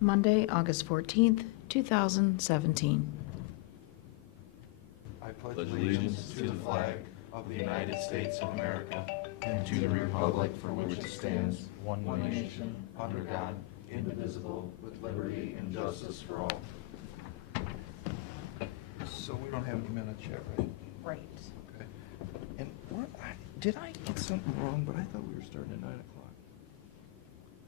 Monday, August 14th, 2017. I pledge allegiance to the flag of the United States of America and to the republic for which it stands, one nation, under God, indivisible, with liberty and justice for all. So we don't have any minutes yet, right? Right. Okay. And did I get something wrong? But I thought we were starting at 9 o'clock.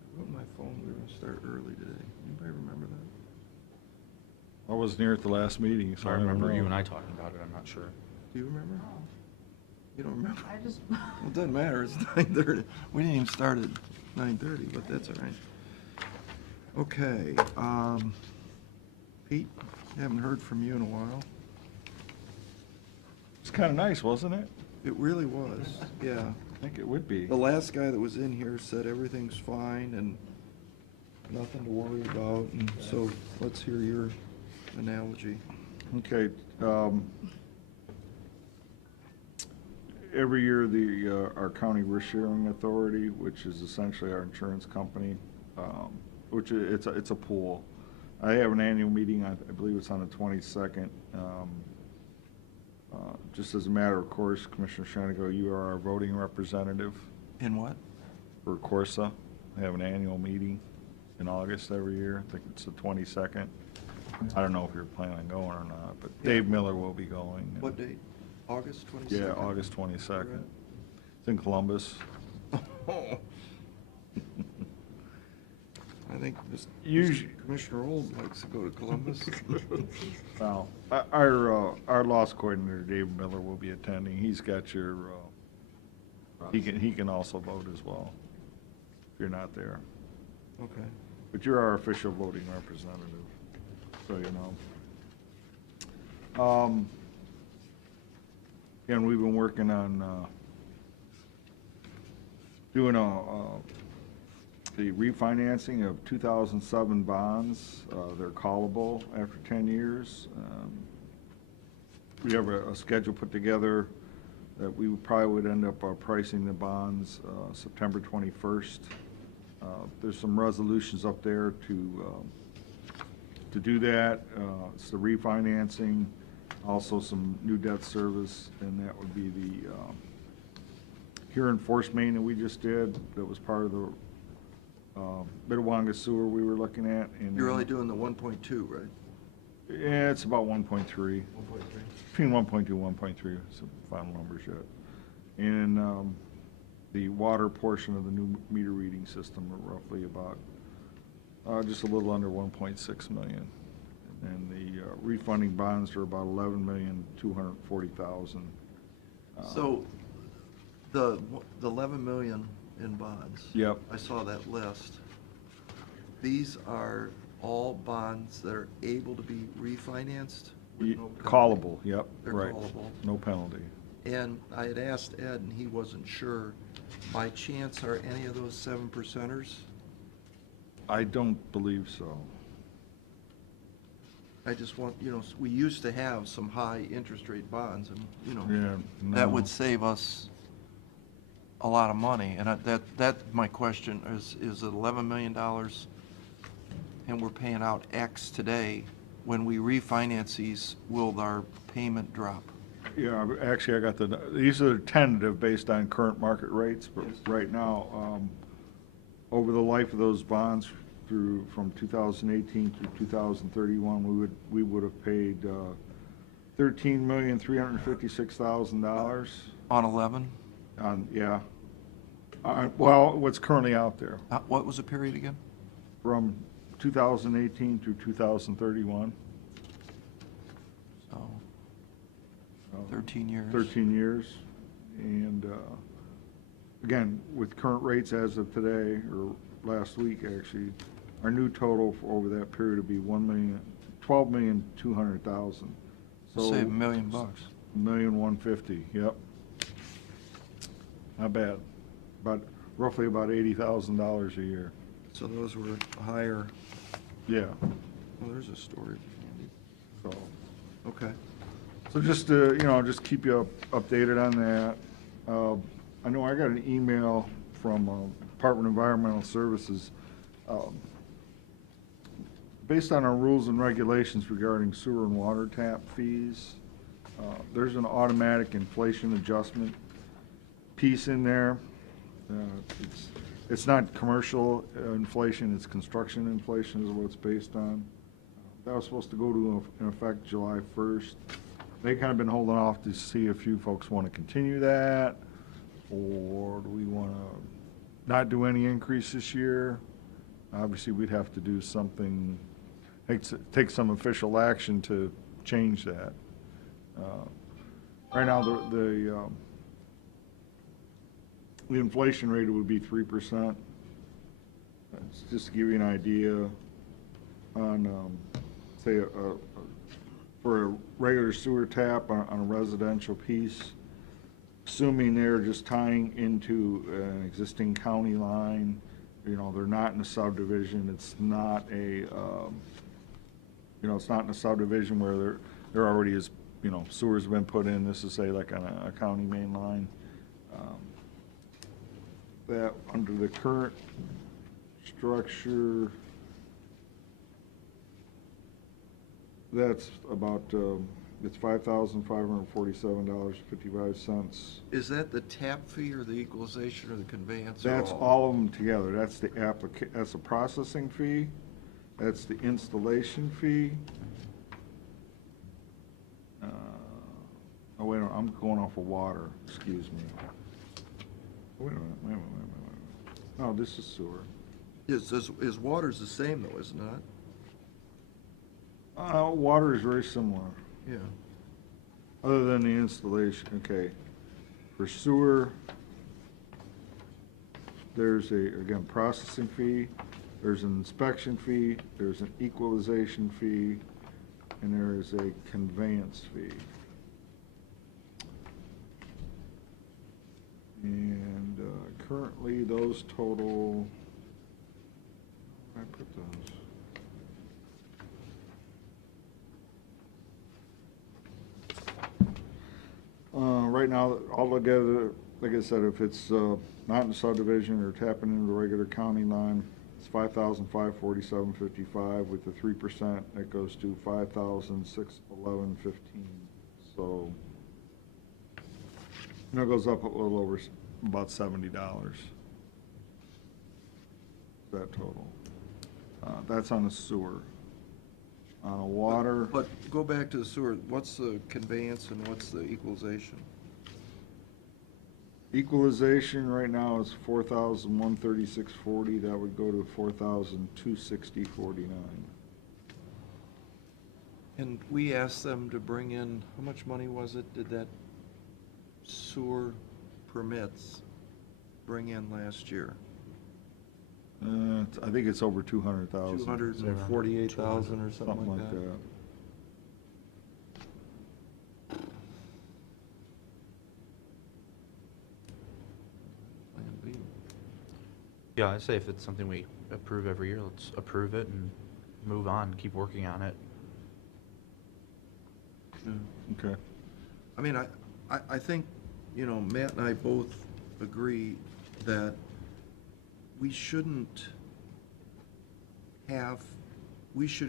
I wrote on my phone we were going to start early today. Anybody remember that? I was near at the last meeting, so I I don't remember know. you and I talking about it, I'm not sure. Do you remember? You don't remember? I just, Well, it doesn't matter, it's 9:30. We didn't even start at 9:30, but that's all right. Okay, Pete, haven't heard from you in a while. It's kind of nice, wasn't it? It really was, yeah. I think it would be. The last guy that was in here said everything's fine and nothing to worry about, and so let's hear your analogy. Okay. Every year, our county risk sharing authority, which is essentially our insurance company, which it's a pool. I have an annual meeting, I believe it's on the 22nd. Just as a matter of course, Commissioner Shanigo, you are our voting representative In what? for Corsa. I have an annual meeting in August every year. I think it's the 22nd. I don't know if you're planning on going or not, but Dave Miller will be going. What date? August 22nd? Yeah, August 22nd. It's in Columbus. Oh. I think this Usually- Commissioner Old likes to go to Columbus. Well, our loss coordinator, Dave Miller, will be attending. He's got your, he can also vote as well, if you're not there. Okay. But you're our official voting representative, so you know. Again, we've been working on doing the refinancing of 2007 bonds. They're callable after 10 years. We have a schedule put together that we probably would end up pricing the bonds September 21st. There's some resolutions up there to do that. It's the refinancing, also some new debt service, and that would be the Huron Force Main that we just did. That was part of the Bidawanga sewer we were looking at. And You're only doing the 1.2, right? yeah, it's about 1.3. 1.3. Between 1.2 and 1.3 is the final numbers yet. And the water portion of the new meter reading system are roughly about just a little under 1.6 million. And the refunding bonds are about 11,240,000. So the 11 million in bonds. Yep. I saw that list. These are all bonds that are able to be refinanced with no penalty? Callable, yep, They're right. callable. No penalty. And I had asked Ed, and he wasn't sure. By chance, are any of those 7%ers? I don't believe so. I just want, we used to have some high interest rate bonds, and, Yeah, that no. would save us a lot of money. And that my question is it $11 million, and we're paying out X today? When we refinance these, will our payment drop? Yeah, actually, I got these are tentative based on current market rates, but Yes. right now, over the life of those bonds from 2018 through 2031, we would have paid $13,356,000 On 11? on, yeah. Well, what's currently out there, What was the period again? from 2018 through 2031. So, 13 years. 13 years. And again, with current rates as of today, or last week actually, our new total for over that period would be $12,200,000. So Save $1 million. $1,150,000, yep. Not bad, but roughly about $80,000 a year. So those were higher. Yeah, Well, there's a story. so. Okay. So just to, just keep you updated on that. I know I got an email from Department of Environmental Services based on our rules and regulations regarding sewer and water tap fees, there's an automatic inflation adjustment piece in there. It's not commercial inflation, it's construction inflation is what it's based on. That was supposed to go in effect July 1st. They kind of been holding off to see if you folks want to continue that, or do we want to not do any increase this year? Obviously, we'd have to do something, take some official action to change that. Right now, the inflation rate would be 3%. That's just to give you an idea on, say, for a regular sewer tap on a residential piece, assuming they're just tying into an existing county line, you know, they're not in a subdivision, it's not a, it's not in a subdivision where there already is, sewer's been put in, this is say like on a county main line. That under the current structure, that's about, it's $5,547.55. Is that the tap fee or the equalization or the conveyance? Or That's all of them together. That's the that's the processing fee, that's the installation fee. Oh, wait a minute, I'm going off of water, excuse me. Wait a minute. No, this is sewer. Is water's the same though, is it not? Water is very similar, Yeah. other than the installation, okay. For sewer, there's again, processing fee, there's an inspection fee, there's an equalization fee, and there is a conveyance fee. And currently, those total, where did I put those? Right now, altogether, like I said, if it's not in a subdivision or tapping into a regular county line, it's $5,547.55. With the 3%, that goes to $5,611.15. So, it goes up a little over about $70. That total. That's on the sewer. On a water. But go back to the sewer, what's the conveyance and what's the equalization? Equalization right now is $4,136.40. That would go to $4,260.49. And we asked them to bring in, how much money was it, did that sewer permits bring in last year? I think it's over 200,000. 248,000 or something like that? Plan B. Yeah, I say if it's something we approve every year, let's approve it and move on, keep working on it. Okay. I mean, I think, Matt and I both agree that we should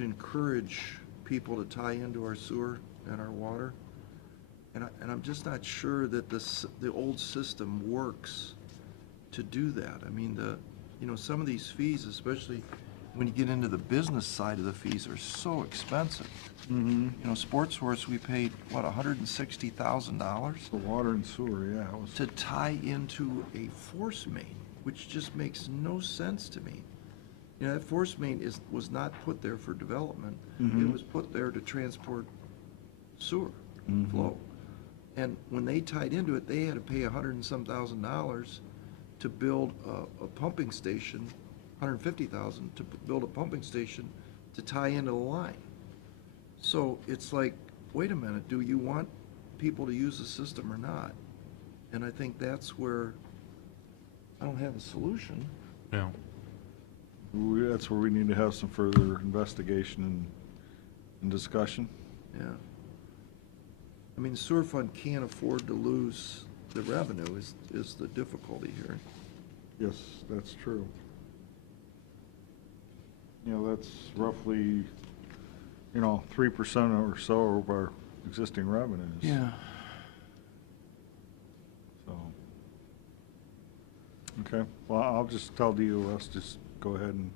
encourage people to tie into our sewer and our water. And I'm just not sure that the old system works to do that. I mean, some of these fees, especially when you get into the business side of the fees, are so expensive. Mm-hmm. Sports Source, we paid, what, $160,000? The water and sewer, yeah. It was To tie into a force main, which just makes no sense to me. That force main was not put there for development. Mhm. It was put there to transport sewer Mhm. flow. And when they tied into it, they had to pay $100 and some thousand to build a pumping station, $150,000 to build a pumping station to tie into the line. So it's like, wait a minute, do you want people to use the system or not? And I think that's where I don't have a solution. No. That's where we need to have some further investigation and discussion. Yeah. I mean, the sewer fund can't afford to lose the revenue is the difficulty here. Yes, that's true. You know, that's roughly, 3% or so of our existing revenues. So, okay, well, I'll just tell DOS, just go ahead and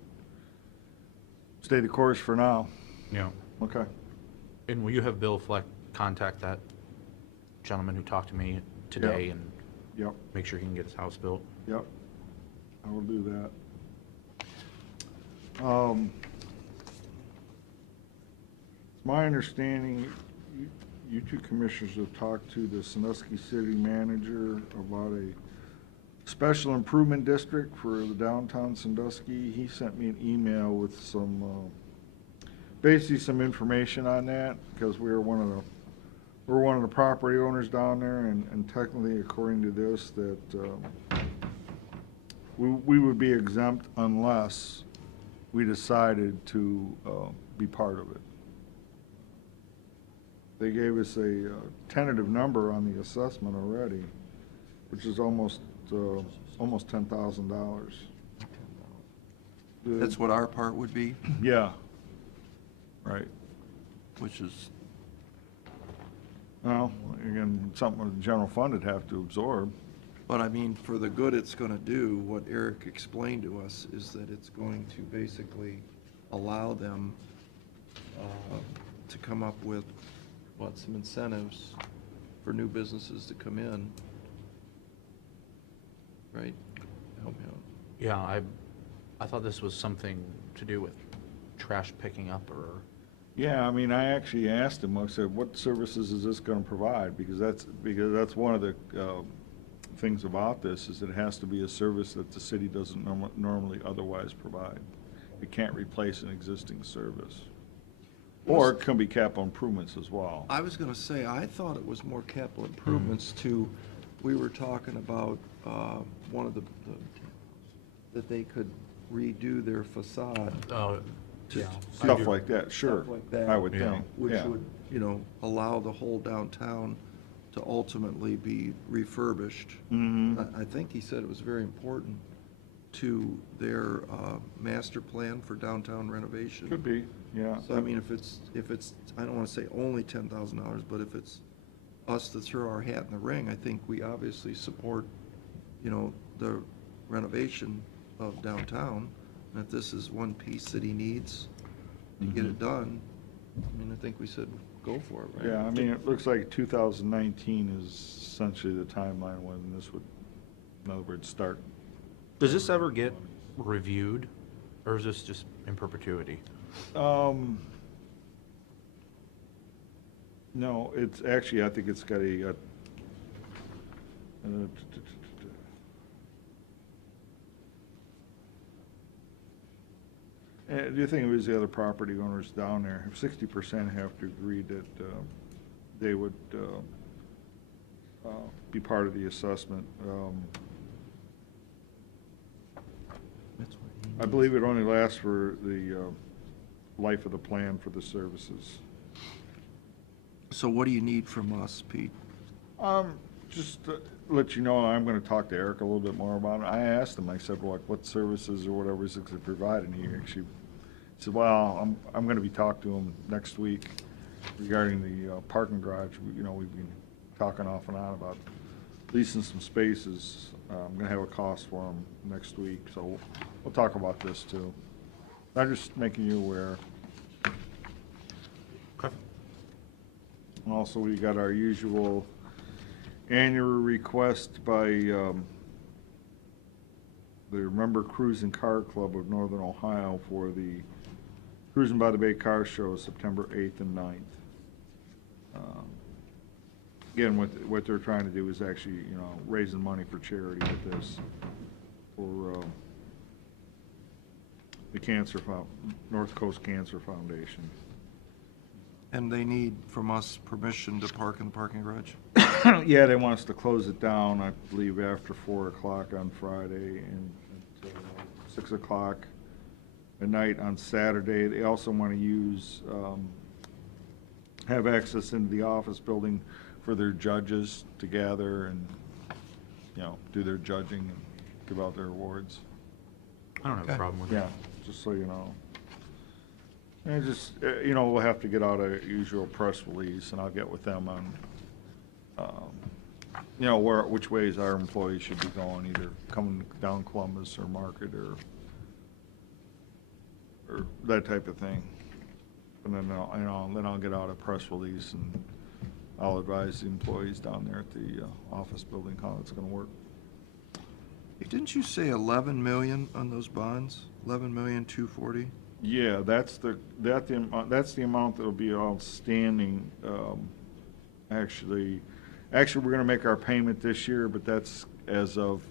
stay the course for now. Yeah. Okay. And will you have Bill Fleck contact that gentleman who talked to me today and Yep, make sure he can get his house built? yep. I will do that. It's my understanding, you two commissioners have talked to the Sandusky city manager about a special improvement district for the downtown Sandusky. He sent me an email with some, basically some information on that, because we're one of the property owners down there, and technically, according to this, that, we would be exempt unless we decided to be part of it. They gave us a tentative number on the assessment already, which is almost $10,000. That's what our part would be, Yeah, right. which is, Well, again, something the general fund would have to absorb. but I mean, for the good it's gonna do, what Eric explained to us is that it's going to basically allow them to come up with, some incentives for new businesses to come in. Right? Help me out. Yeah, I thought this was something to do with trash picking up or, Yeah, I mean, I actually asked him, I said, what services is this gonna provide? Because that's one of the things about this, is it has to be a service that the city doesn't normally otherwise provide. It can't replace an existing service. Or it can be capital improvements as well. I was gonna say, I thought it was more capital improvements to, we were talking about, one of that they could redo their facade. oh, to- yeah. Stuff like that, sure, Stuff like that. I would Yeah. think, Which yeah. would, allow the whole downtown to ultimately be refurbished. Mhm. I think he said it was very important to their master plan for downtown renovation. Could be, yeah. So I mean, if it's, I don't wanna say only $10,000, but if it's us to throw our hat in the ring, I think we obviously support, the renovation of downtown. And if this is one piece that he needs to get it done, I mean, I think we said go for it, right? Yeah, I mean, it looks like 2019 is essentially the timeline when this would, in other words, start. Does this ever get reviewed, or is this just in perpetuity? No, it's actually, I think it's got the other thing is the other property owners down there, 60% have to agree that they would be part of the assessment. That's what he I needs. believe it only lasts for the life of the plan for the services. So what do you need from us, Pete? Just to let you know, I'm gonna talk to Eric a little bit more about it. I asked him, I said, well, like, what services or whatever is it to provide, and he actually said, well, I'm gonna be talking to him next week regarding the parking garage. We've been talking off and on about leasing some spaces. I'm gonna have a cost for him next week, so we'll talk about this too. I'm just making you aware. Okay. And also, we got our usual annual request by the Remember Cruising Car Club of Northern Ohio for the Cruising by the Bay Car Show, September 8th and 9th. Again, what they're trying to do is actually, raising money for charity with this, for the North Coast Cancer Foundation. And they need from us permission to park in the parking garage? Yeah, they want us to close it down, I believe, after 4 o'clock on Friday and until 6 o'clock at night on Saturday. They also want to have access into the office building for their judges to gather and, do their judging and give out their awards. I don't have a Okay. problem with Yeah, that. just so you know. And just, you know, we'll have to get out a usual press release, and I'll get with them on, you know, which ways our employees should be going, either coming down Columbus or Market or that type of thing. And then, I'll get out a press release, and I'll advise the employees down there at the office building how it's gonna work. Hey, didn't you say 11 million on those bonds? 11,240,000? Yeah, that's the amount that'll be outstanding. Actually, we're gonna make our payment this year, but that's as of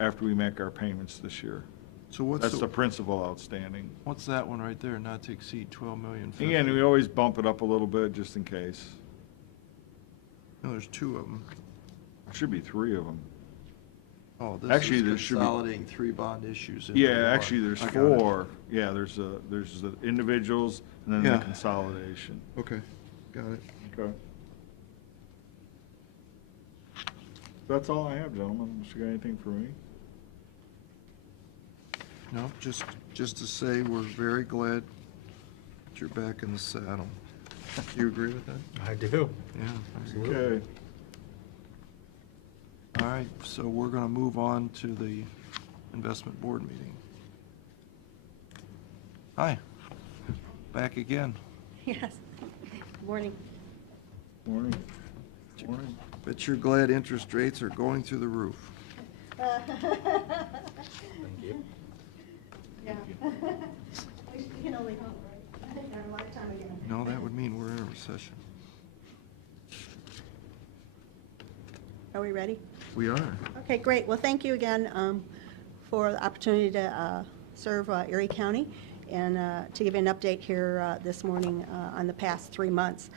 after we make our payments this year. So what's That's the principal outstanding. what's that one right there, not to exceed 12,050,000? Again, we always bump it up a little bit just in case. No, there's two of them. There should be three of them. Oh, this Actually, is there should be- consolidating three bond issues. into Yeah, one. actually, there's I got it. four. Yeah, there's the individuals and then Yeah. the consolidation. Okay, got it. Okay. That's all I have, gentlemen. Unless you got anything for me? No, just to say, we're very glad that you're back in the saddle. Do you agree with that? I do. Yeah. Absolutely. Okay. All right, so we're going to move on to the investment board meeting. Hi, back again. Yes. Morning. Morning. Morning. Bet you're glad interest rates are going through the roof. Thank you. Yeah. We can only hope, right? Got a lot of time again. No, that would mean we're in a recession. Are we ready? We are. Okay, great. Well, thank you again for the opportunity to serve Erie County and to give you an update here this morning on the past 3 months.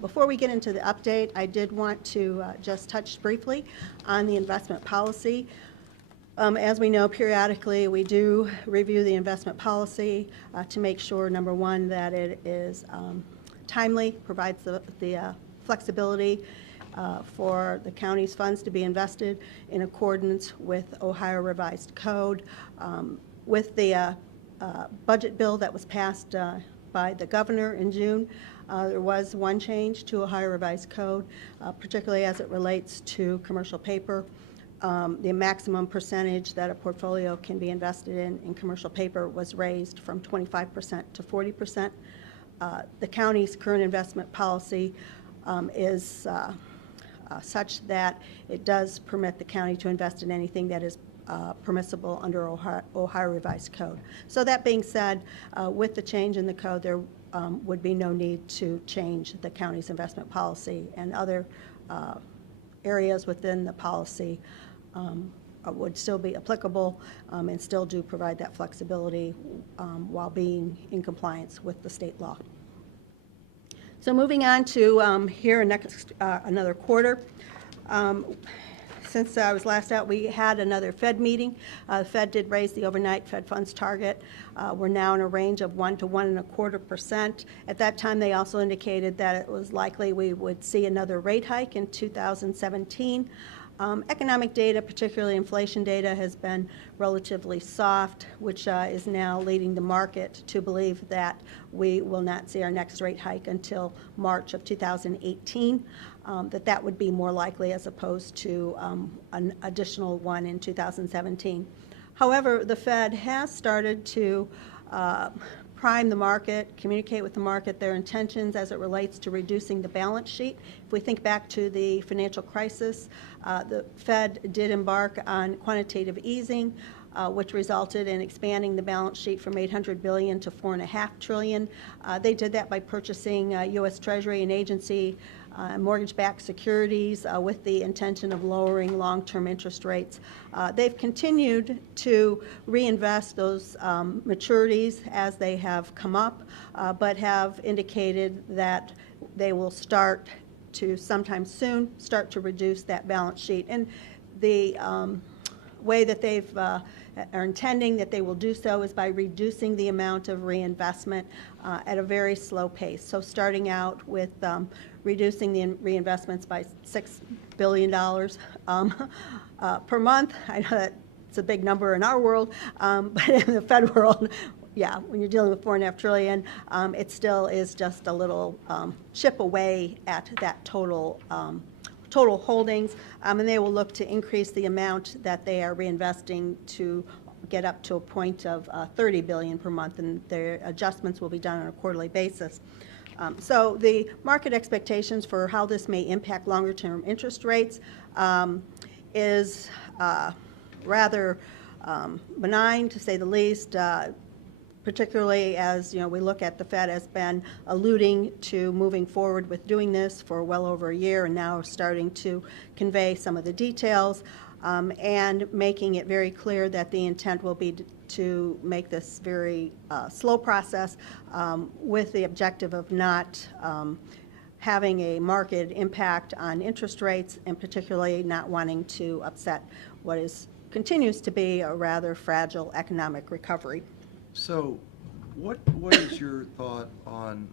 Before we get into the update, I did want to just touch briefly on the investment policy. As we know, periodically, we do review the investment policy to make sure, number one, that it is timely, provides the flexibility for the county's funds to be invested in accordance with Ohio Revised Code. With the budget bill that was passed by the governor in June, there was one change to Ohio Revised Code, particularly as it relates to commercial paper. The maximum percentage that a portfolio can be invested in commercial paper was raised from 25% to 40%. The county's current investment policy is such that it does permit the county to invest in anything that is permissible under Ohio Revised Code. So that being said, with the change in the code, there would be no need to change the county's investment policy, and other areas within the policy would still be applicable and still do provide that flexibility while being in compliance with the state law. So moving on to here next another quarter. Since I was last out, we had another Fed meeting. The Fed did raise the overnight Fed funds target. We're now in a range of 1 to 1.25%. At that time, they also indicated that it was likely we would see another rate hike in 2017. Economic data, particularly inflation data, has been relatively soft, which is now leading the market to believe that we will not see our next rate hike until March of 2018, that would be more likely as opposed to an additional one in 2017. However, the Fed has started to prime the market, communicate with the market their intentions as it relates to reducing the balance sheet. If we think back to the financial crisis, the Fed did embark on quantitative easing, which resulted in expanding the balance sheet from $800 billion to $4.5 trillion. They did that by purchasing U.S. Treasury and agency mortgage-backed securities with the intention of lowering long-term interest rates. They've continued to reinvest those maturities as they have come up, but have indicated that they will start to sometime soon start to reduce that balance sheet. And the way that they've are intending that they will do so is by reducing the amount of reinvestment at a very slow pace. So starting out with reducing the reinvestments by $6 billion per month. I know that's a big number in our world, but in the Fed world, yeah, when you're dealing with 4.5 trillion, it still is just a little chip away at that total holdings, and they will look to increase the amount that they are reinvesting to get up to a point of 30 billion per month, and their adjustments will be done on a quarterly basis. So the market expectations for how this may impact longer-term interest rates is rather benign, to say the least, particularly as, you know, we look at the Fed has been alluding to moving forward with doing this for well over a year, and now starting to convey some of the details, and making it very clear that the intent will be to make this very slow process, with the objective of not having a market impact on interest rates, and particularly not wanting to upset what continues to be a rather fragile economic recovery. So what is your thought on,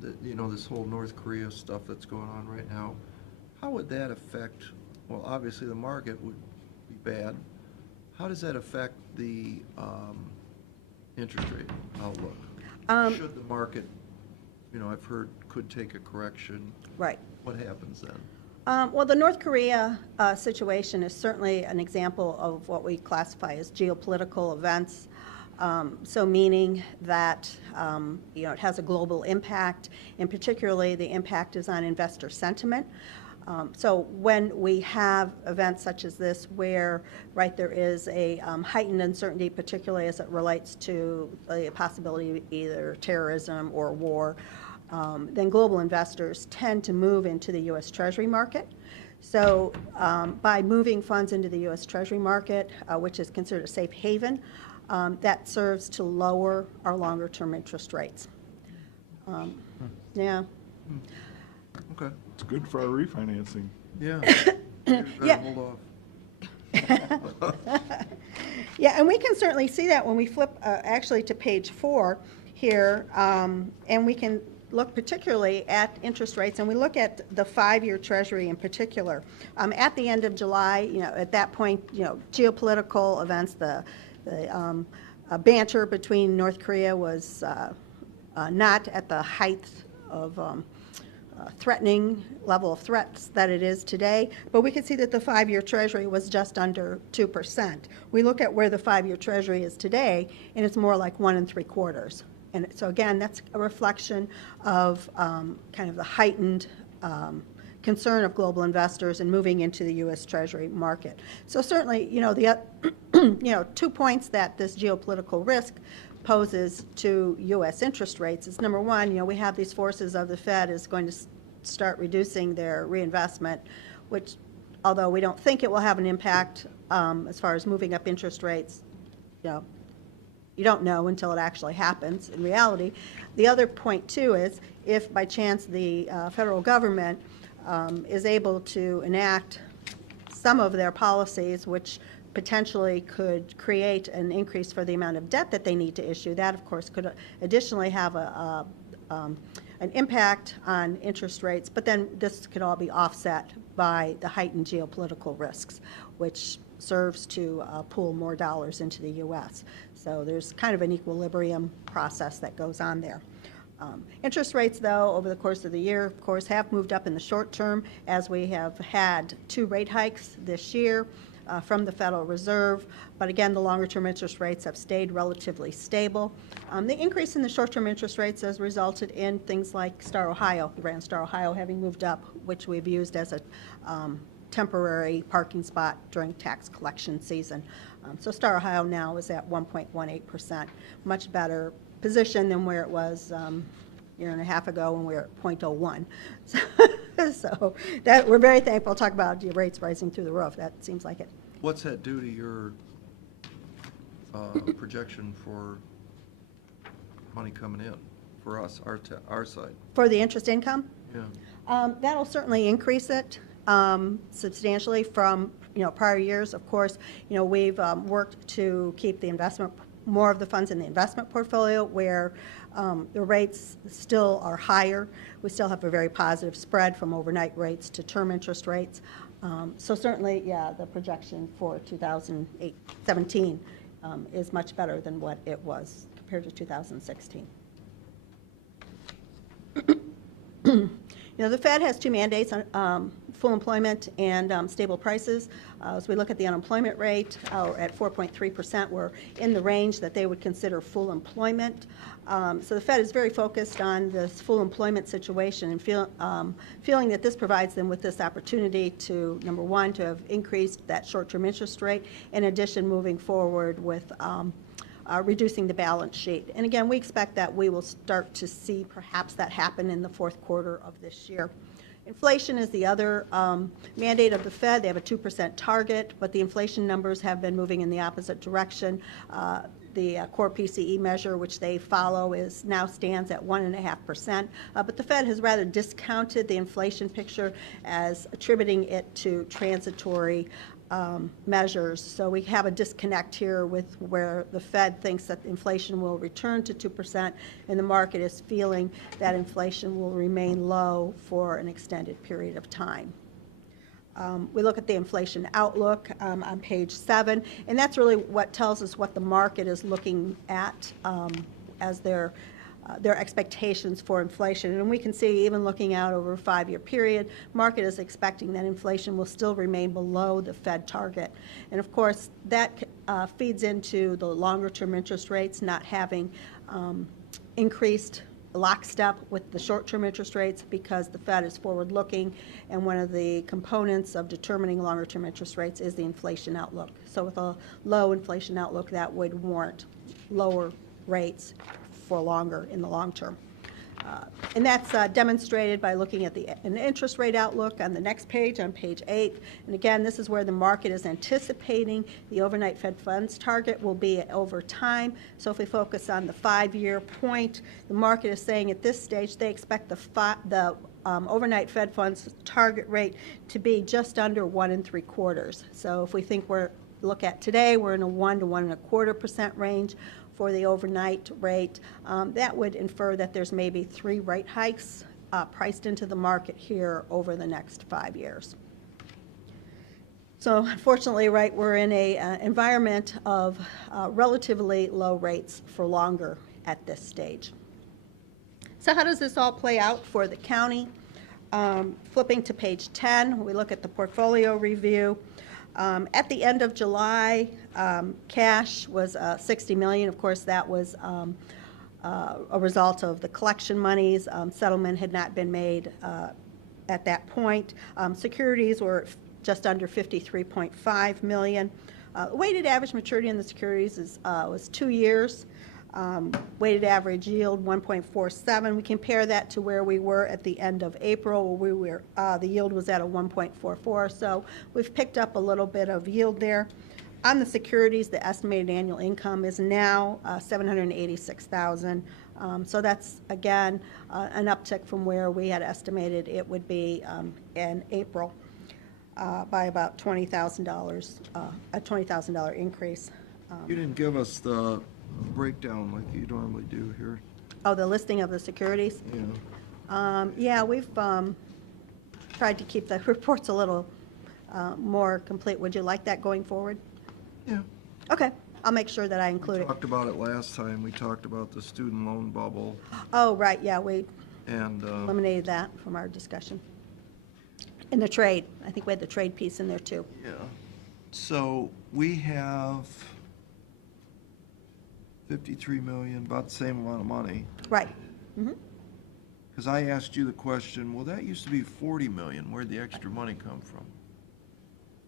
this whole North Korea stuff that's going on right now? How would that affect, well, obviously the market would be bad. How does that affect the interest rate outlook? Should the market, I've heard, could take a correction? Right. What happens then? Well, the North Korea situation is certainly an example of what we classify as geopolitical events. So meaning that, it has a global impact, and particularly the impact is on investor sentiment. So when we have events such as this where, right, there is a heightened uncertainty, particularly as it relates to the possibility of either terrorism or war, then global investors tend to move into the U.S. Treasury market. So by moving funds into the U.S. Treasury market, which is considered a safe haven, that serves to lower our longer-term interest rates. Yeah. Okay. It's good for our refinancing. Yeah. Yeah. Hold off. Yeah, and we can certainly see that when we flip actually to page 4 here, and we can look particularly at interest rates, and we look at the 5-year Treasury in particular. At the end of July, at that point, geopolitical events, the banter between North Korea was not at the height of threatening level of threats that it is today, but we could see that the 5-year Treasury was just under 2%. We look at where the 5-year Treasury is today, and it's more like 1 3/4. And so again, that's a reflection of kind of the heightened concern of global investors and moving into the U.S. Treasury market. So certainly, the 2 points that this geopolitical risk poses to U.S. interest rates is, number one, we have these forces of the Fed is going to start reducing their reinvestment, which, although we don't think it will have an impact as far as moving up interest rates, you don't know until it actually happens in reality. The other point, too, is if by chance the federal government is able to enact some of their policies, which potentially could create an increase for the amount of debt that they need to issue, that, of course, could additionally have an impact on interest rates. But then this could all be offset by the heightened geopolitical risks, which serves to pull more dollars into the U.S. So there's kind of an equilibrium process that goes on there. Interest rates, though, over the course of the year, of course, have moved up in the short term, as we have had 2 rate hikes this year from the Federal Reserve. But again, the longer-term interest rates have stayed relatively stable. The increase in the short-term interest rates has resulted in things like Star Ohio, the brand Star Ohio, having moved up, which we've used as a temporary parking spot during tax collection season. So Star Ohio now is at 1.18%, much better position than where it was a year and a half ago when we were at 0.01. So that we're very thankful. Talk about your rates rising through the roof. That seems like it. What's that do to your projection for money coming in for us, our side? For the interest income? Yeah. That'll certainly increase it substantially from prior years. Of course, we've worked to keep the investment, more of the funds in the investment portfolio, where the rates still are higher. We still have a very positive spread from overnight rates to term interest rates. So certainly, yeah, the projection for 2017 is much better than what it was compared to 2016. You know, the Fed has two mandates on full employment and stable prices. As we look at the unemployment rate, at 4.3%, we're in the range that they would consider full employment. So the Fed is very focused on this full employment situation and feeling that this provides them with this opportunity to, number one, to have increased that short-term interest rate, in addition moving forward with reducing the balance sheet. And again, we expect that we will start to see perhaps that happen in the fourth quarter of this year. Inflation is the other mandate of the Fed. They have a 2% target, but the inflation numbers have been moving in the opposite direction. The core PCE measure, which they follow, now stands at 1.5%. But the Fed has rather discounted the inflation picture as attributing it to transitory measures. So we have a disconnect here with where the Fed thinks that inflation will return to 2%, and the market is feeling that inflation will remain low for an extended period of time. We look at the inflation outlook on page 7, and that's really what tells us what the market is looking at as their expectations for inflation. And we can see, even looking out over a 5-year period, market is expecting that inflation will still remain below the Fed target. And of course, that feeds into the longer-term interest rates not having increased lockstep with the short-term interest rates, because the Fed is forward-looking, and one of the components of determining longer-term interest rates is the inflation outlook. So with a low inflation outlook, that would warrant lower rates for longer in the long term. And that's demonstrated by looking at an interest rate outlook on the next page, on page 8. And again, this is where the market is anticipating the overnight Fed funds target will be over time. So if we focus on the 5-year point, the market is saying at this stage they expect the overnight Fed funds target rate to be just under 1 3/4. So if we look at today, we're in a 1 to 1 1/4% range for the overnight rate. That would infer that there's maybe 3 rate hikes priced into the market here over the next 5 years. So unfortunately, right, we're in an environment of relatively low rates for longer at this stage. So how does this all play out for the county? Flipping to page 10, we look at the portfolio review. At the end of July, cash was $60 million. Of course, that was a result of the collection monies. Settlement had not been made at that point. Securities were just under $53.5 million. Weighted average maturity in the securities was 2 years. Weighted average yield 1.47. We compare that to where we were at the end of April, where the yield was at a 1.44. So we've picked up a little bit of yield there. On the securities, the estimated annual income is now $786,000. So that's, again, an uptick from where we had estimated it would be in April by about $20,000, a $20,000 increase. You didn't give us the breakdown like you normally do here. Oh, the listing of the securities? Yeah. Yeah, we've tried to keep the reports a little more complete. Would you like that going forward? Yeah. Okay, I'll make sure that I include We it. talked about it last time. We talked about the student loan bubble Oh, right, yeah, we and, eliminated that from our discussion. And the trade, I think we had the trade piece in there too. yeah. So we have 53 million, about the same amount of money. Right. Mhm. Because I asked you the question, well, that used to be 40 million. Where'd the extra money come from?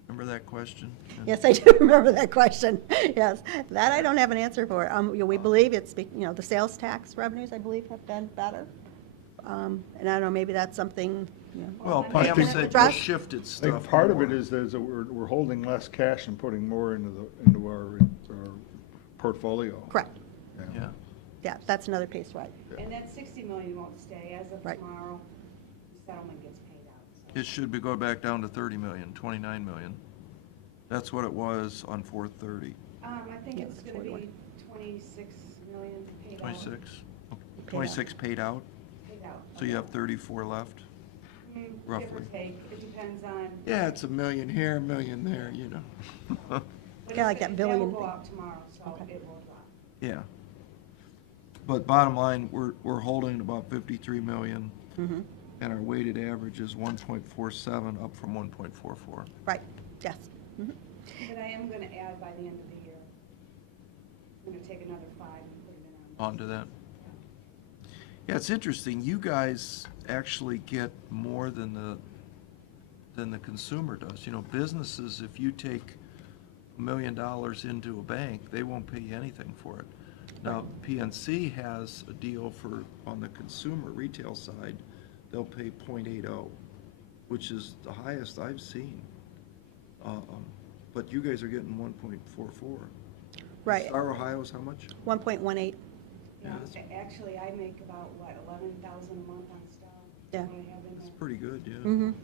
Remember that question? Yes, I do remember that question. Yes, that I don't have an answer for. We believe it's, the sales tax revenues, I believe, have been better. And I don't know, maybe that's something, Well, I Pam think- said Address? you shifted I stuff. think part of more. it is that we're holding less cash and putting more into our portfolio. correct. Yeah. Yeah, that's another piece, right. And that 60 million won't stay. As of Right. tomorrow, the settlement gets paid out. So. It should be go back down to 30 million, 29 million. That's what it was on 4/30. I think Yeah, it's it's going to 41. be 26 million paid out. 26? out. 26 paid out? Paid out. So you have 34 left? Give or roughly. take. It depends on. Yeah, it's a million here, a million there, you know. But Kinda like that billion That will go thing. out tomorrow, so Okay. it will drop. Yeah. But bottom line, we're holding about 53 million, Mhm. and our weighted average is 1.47, up from 1.44. Right, yes. Mhm. But I am gonna add by the end of the year. I'm gonna take another 5 and put it in on. Onto that. Yeah, it's interesting, you guys actually get more than the consumer does. You know, businesses, if you take $1 million into a bank, they won't pay you anything for it. Now, PNC has a deal for, on the consumer retail side, they'll pay 0.80, which is the highest I've seen. But you guys are getting 1.44. Right, Star Ohio's how much? 1.18, Yeah, Yeah, actually, I make about, what, 11,000 a month on Star? Yeah. What I have in That's there. pretty good, yeah. mhm.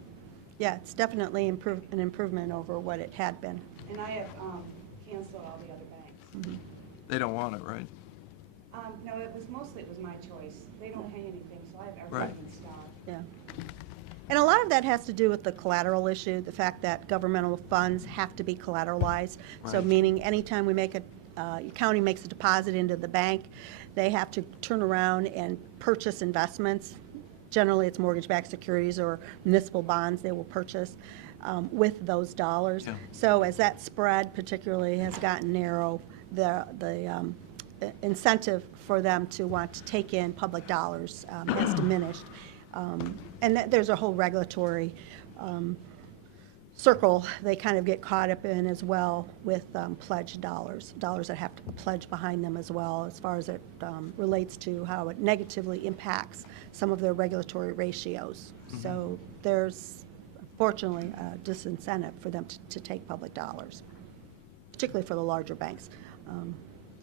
Yeah, it's definitely an improvement over what it had been. And I have canceled all the other banks. They don't want it, right? No, it was my choice. They don't pay anything, so I have Right. everything in stock. Yeah. And a lot of that has to do with the collateral issue, the fact that governmental funds have to be collateralized. So Right. meaning anytime we make county makes a deposit into the bank, they have to turn around and purchase investments. Generally, it's mortgage-backed securities or municipal bonds they will purchase with those dollars. Yeah. So as that spread particularly has gotten narrow, the incentive for them to want to take in public dollars has diminished. And there's a whole regulatory circle they kind of get caught up in as well with pledged dollars that have to pledge behind them as well, as far as it relates to how it negatively impacts some of their regulatory ratios. So there's fortunately a disincentive for them to take public dollars, particularly for the larger banks.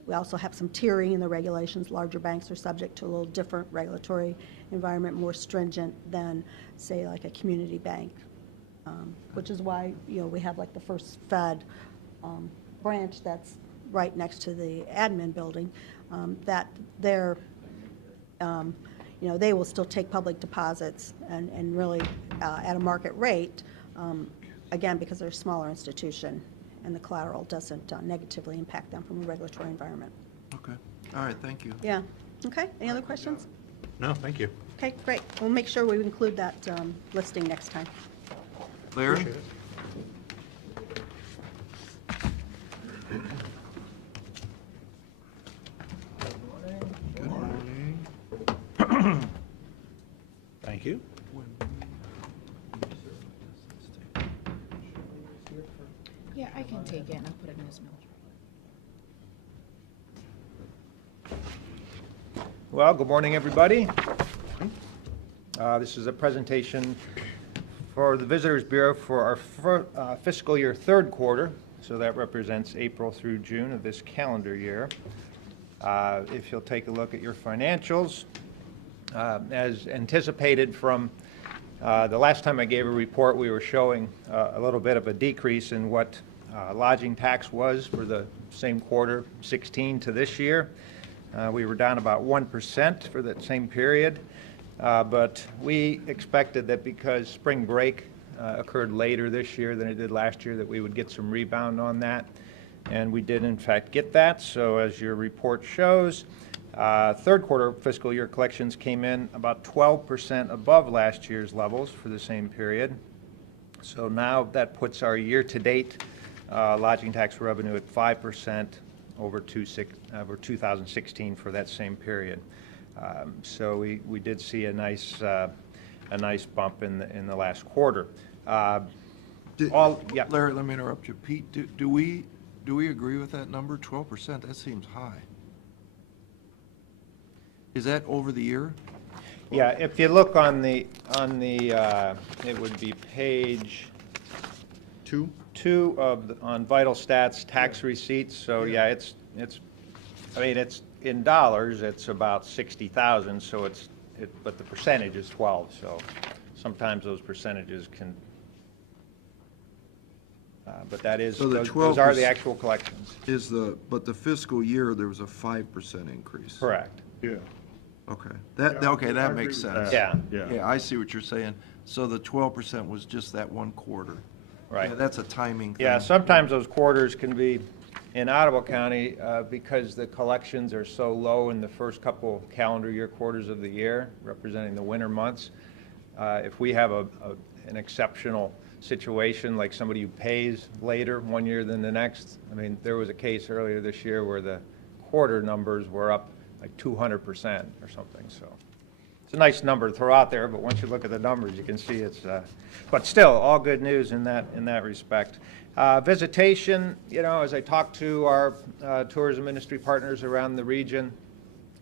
We also have some tiering in the regulations. Larger banks are subject to a little different regulatory environment, more stringent than, say, like a community bank, which is why, we have like the First Fed branch that's right next to the admin building, that they're, they will still take public deposits and really at a market rate, again, because they're a smaller institution and the collateral doesn't negatively impact them from a regulatory environment. Okay, all right, thank you. Yeah, okay, any other questions? No, thank you. Okay, great, we'll make sure we include that listing next time. Larry? Appreciate it. Good morning. Thank you. Yeah, I can take it and I'll put it in his milk. Well, good morning, everybody. This is a presentation for the Visitors Bureau for our fiscal year third quarter, so that represents April through June of this calendar year. If you'll take a look at your financials, as anticipated from the last time I gave a report, we were showing a little bit of a decrease in what lodging tax was for the same quarter, 16 to this year. We were down about 1% for that same period, but we expected that because spring break occurred later this year than it did last year, that we would get some rebound on that, and we did in fact get that. So as your report shows, third quarter fiscal year collections came in about 12% above last year's levels for the same period. So now that puts our year-to-date lodging tax revenue at 5% over 2016 for that same period. So we did see a nice bump in the last quarter. Yeah. Larry, let me interrupt you. Pete, do we agree with that number? 12%, that seems high. Is that over the year? Yeah, if you look on the it would be page 2 on vital stats, tax receipts. So yeah, it's in dollars, it's about 60,000. So but the percentage is 12. So sometimes those percentages can. But that is, So the those are the 12% actual collections. But the fiscal year, there was a 5% increase. Correct. Yeah. Okay, Yeah, that I makes agree with sense. that. Yeah. Yeah, I see what you're saying. So the 12% was just that one quarter. Right. Yeah, that's a timing thing. Yeah, sometimes those quarters can be in Ottawa County, because the collections are so low in the first couple calendar year quarters of the year, representing the winter months, if we have an exceptional situation, like somebody who pays later one year than the next, I mean, there was a case earlier this year where the quarter numbers were up like 200% or something, so. It's a nice number to throw out there, but once you look at the numbers, you can see it's, but still, all good news in that respect. Visitation, you know, as I talked to our tourism industry partners around the region,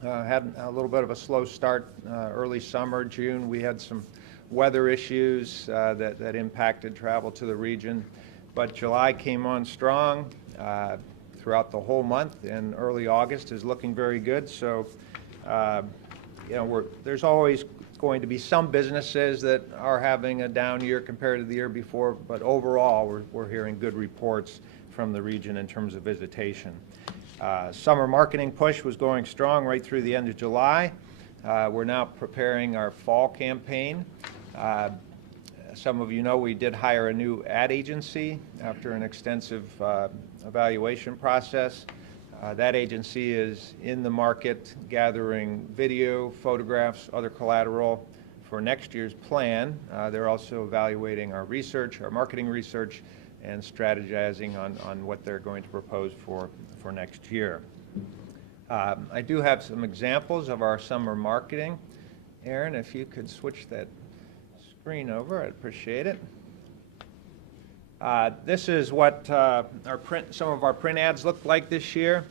had a little bit of a slow start early summer, June. We had some weather issues that impacted travel to the region, but July came on strong throughout the whole month, and early August is looking very good. So, you know, there's always going to be some businesses that are having a down year compared to the year before, but overall, we're hearing good reports from the region in terms of visitation. Summer marketing push was going strong right through the end of July. We're now preparing our fall campaign. Some of you know we did hire a new ad agency after an extensive evaluation process. That agency is in the market gathering video, photographs, other collateral for next year's plan. They're also evaluating our research, our marketing research, and strategizing on what they're going to propose for next year. I do have some examples of our summer marketing. Aaron, if you could switch that screen over, I'd appreciate it. This is what some of our print ads look like this year.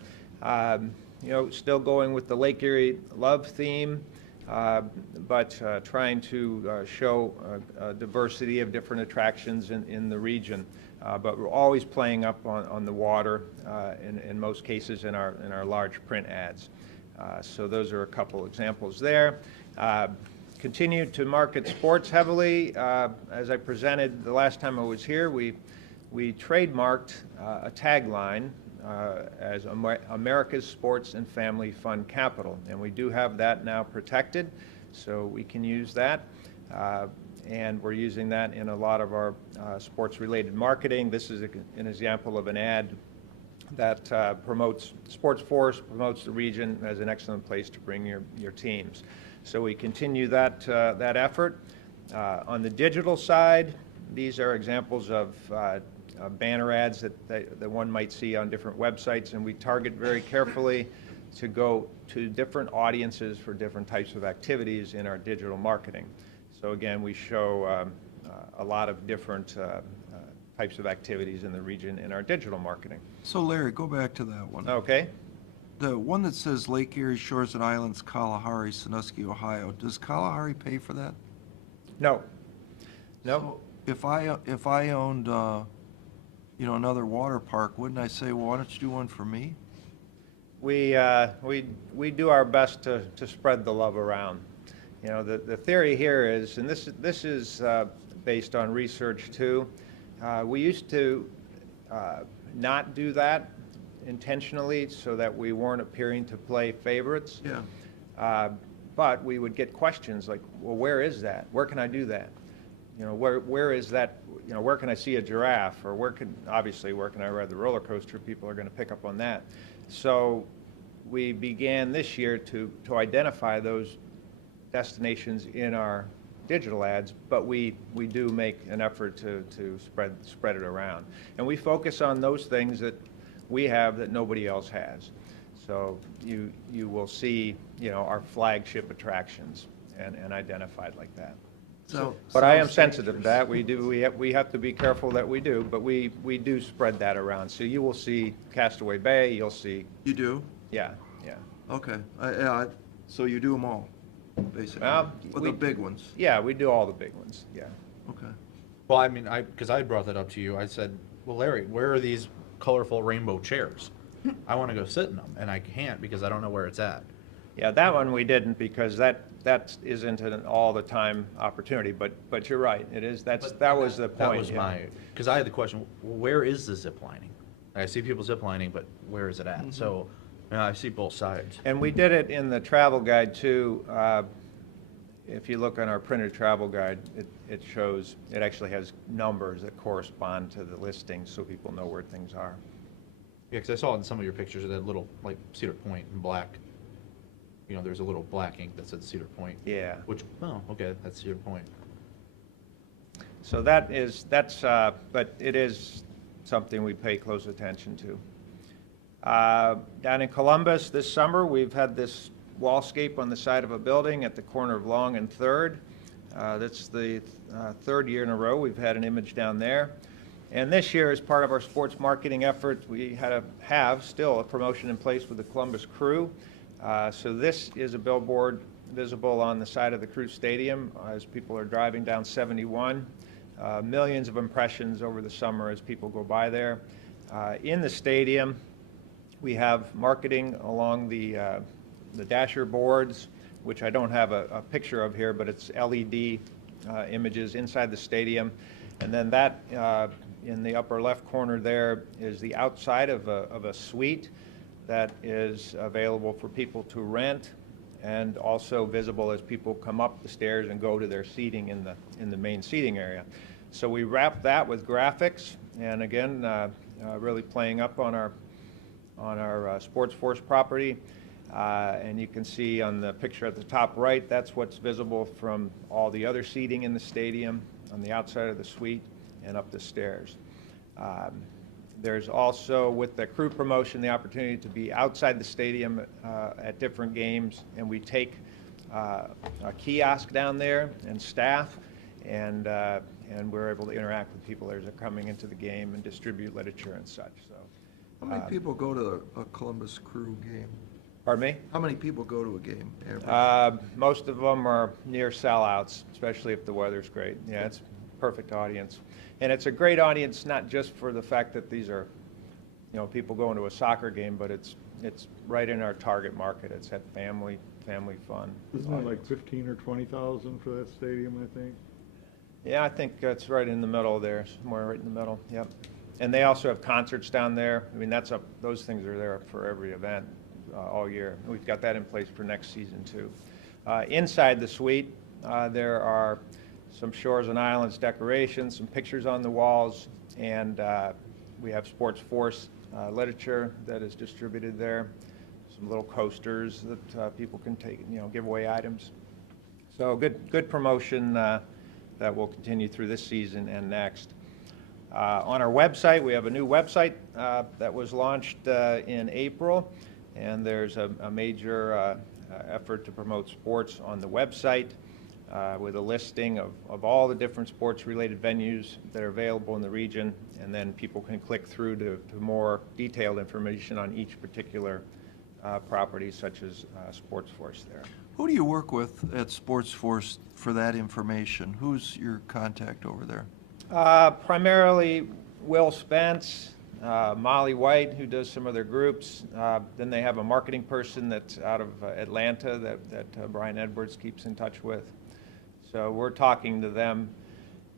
You know, still going with the Lake Erie love theme, but trying to show a diversity of different attractions in the region. But we're always playing up on the water, in most cases in our large print ads. So those are a couple examples there. Continue to market sports heavily. As I presented the last time I was here, we trademarked a tagline as America's Sports and Family Fun Capital, and we do have that now protected, so we can use that. And we're using that in a lot of our sports-related marketing. This is an example of an ad that promotes Sports Force, promotes the region as an excellent place to bring your teams. So we continue that effort. On the digital side, these are examples of banner ads that one might see on different websites, and we target very carefully to go to different audiences for different types of activities in our digital marketing. So again, we show a lot of different types of activities in the region in our digital marketing. So Larry, go back to that one. Okay. The one that says Lake Erie Shores and Islands, Kalahari, Sandusky, Ohio, does Kalahari pay for that? No. So if I owned, you know, another water park, wouldn't I say, well, why don't you do one for me? We do our best to spread the love around. You know, the theory here is, and this is based on research too, we used to not do that intentionally so that we weren't appearing to play favorites. Yeah. But we would get questions like, well, where is that? Where can I do that? You know, where is that? You know, where can I see a giraffe? Or where can I ride the roller coaster? People are going to pick up on that. So we began this year to identify those destinations in our digital ads, but we do make an effort to spread it around. And we focus on those things that we have that nobody else has. So you will see, you know, our flagship attractions and identified like that. So, But I am sensitive to that. We have to be careful that we do, but we do spread that around. So you will see Castaway Bay, you'll see. You do? Yeah. Okay. So you do them all, basically? Or the big ones? Yeah, we do all the big ones, yeah. Okay. Well, I mean, because I brought that up to you, I said, well, Larry, where are these colorful rainbow chairs? I want to go sit in them, and I can't because I don't know where it's at. Yeah, that one we didn't because that isn't an all-the-time opportunity, but you're right, it is, that was the point. That was yeah. because I had the question, well, where is the zip lining? I see people zip lining, but where is it at? So, I see both sides. And we did it in the travel guide too. If you look on our printed travel guide, it shows, it actually has numbers that correspond to the listing so people know where things are. Yeah, because I saw in some of your pictures of that little, like, Cedar Point in black. You know, there's a little black ink that said Cedar Point. Yeah. Which, oh, okay, that's Cedar Point. So that's, but it is something we pay close attention to. Down in Columbus this summer, we've had this wallscape on the side of a building at the corner of Long and Third. That's the third year in a row we've had an image down there. And this year, as part of our sports marketing effort, we have still a promotion in place with the Columbus Crew. So this is a billboard visible on the side of the Crew Stadium as people are driving down 71. Millions of impressions over the summer as people go by there. In the stadium, we have marketing along the dasher boards, which I don't have a picture of here, but it's LED images inside the stadium. And then that, in the upper left corner there, is the outside of a suite that is available for people to rent and also visible as people come up the stairs and go to their seating in the main seating area. So we wrap that with graphics, and again, really playing up on our Sports Force property. And you can see on the picture at the top right, that's what's visible from all the other seating in the stadium on the outside of the suite and up the stairs. There's also, with the Crew promotion, the opportunity to be outside the stadium at different games, and we take a kiosk down there and staff, and we're able to interact with people as they're coming into the game and distribute literature and such. So, How many people go to a Columbus Crew game? pardon me? How many people go to a game? Average? Most of them are near sellouts, especially if the weather's great. Yeah, it's a perfect audience. And it's a great audience, not just for the fact that these are, people going to a soccer game, but it's right in our target market. It's at family fun. Isn't it like 15 or 20,000 for that stadium, I think? Yeah, I think that's right in the middle there, somewhere right in the middle, yep. And they also have concerts down there. I mean, those things are there for every event all year. We've got that in place for next season, too. Inside the suite, there are some Shores and Islands decorations, some pictures on the walls, and we have Sports Force literature that is distributed there, some little coasters that people can take, giveaway items. So good promotion that will continue through this season and next. On our website, we have a new website that was launched in April, and there's a major effort to promote sports on the website with a listing of all the different sports-related venues that are available in the region, and then people can click through to more detailed information on each particular property, such as Sports Force there. Who do you work with at Sports Force for that information? Who's your contact over there? Primarily Will Spence, Molly White, who does some of their groups. Then they have a marketing person that's out of Atlanta that Brian Edwards keeps in touch with. So we're talking to them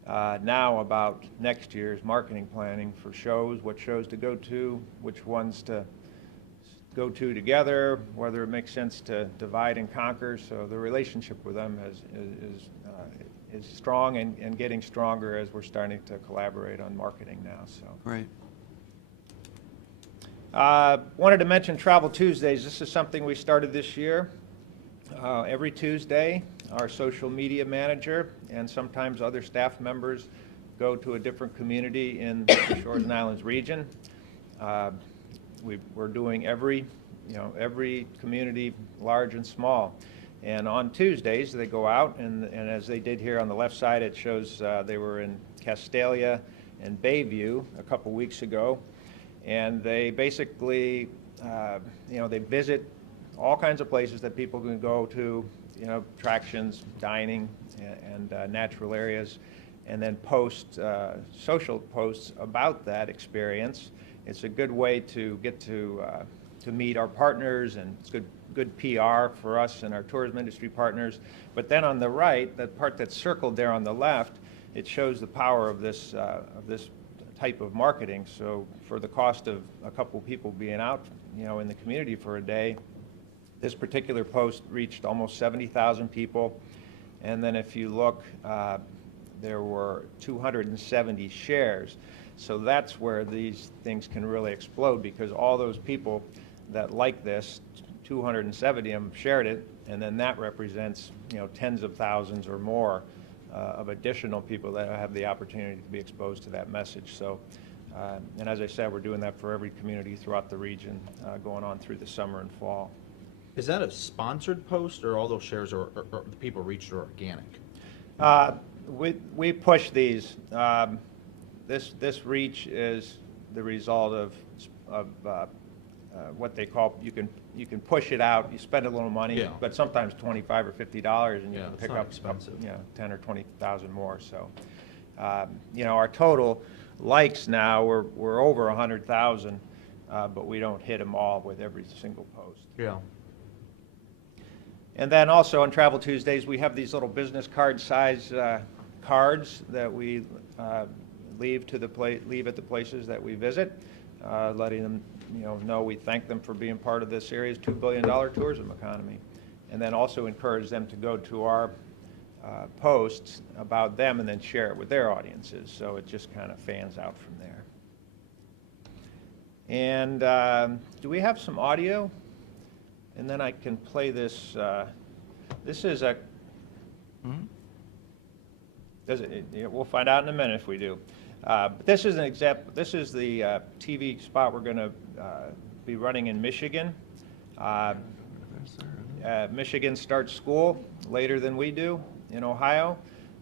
now about next year's marketing planning for shows, what shows to go to, which ones to go to together, whether it makes sense to divide and conquer. So the relationship with them is strong and getting stronger as we're starting to collaborate on marketing now. So Great. wanted to mention Travel Tuesdays. This is something we started this year. Every Tuesday, our social media manager and sometimes other staff members go to a different community in the Shores and Islands region. We're doing every community, large and small. And on Tuesdays, they go out, and as they did here on the left side, it shows they were in Castalia and Bayview a couple weeks ago. And they basically, they visit all kinds of places that people can go to, attractions, dining, and natural areas, and then post social posts about that experience. It's a good way to get to meet our partners, and it's good PR for us and our tourism industry partners. But then on the right, that part that's circled there on the left, it shows the power of this type of marketing. So for the cost of a couple people being out, in the community for a day, this particular post reached almost 70,000 people. And then if you look, there were 270 shares. So that's where these things can really explode, because all those people that like this, 270 of them shared it, and then that represents, tens of thousands or more of additional people that have the opportunity to be exposed to that message. So, and as I said, we're doing that for every community throughout the region, going on through the summer and fall. Is that a sponsored post, or all those shares or the people reached are organic? We push these. This reach is the result of what they call, you can push it out. You spend a little money, Yeah. but sometimes $25 or $50, and you Yeah, can it's pick not up expensive. 10 or 20,000 more. So, our total likes now we're over 100,000, but we don't hit them all with every single post. Yeah. And then also on Travel Tuesdays, we have these little business card size cards that we leave at the places that we visit, letting them know we thank them for being part of this area's $2 billion tourism economy, and then also encourage them to go to our posts about them and then share it with their audiences. So it just kind of fans out from there. And do we have some audio? And then I can play this. This is a. Does it? We'll find out in a minute if we do. But this is an example. This is the TV spot we're going to be running in Michigan. Michigan starts school later than we do in Ohio,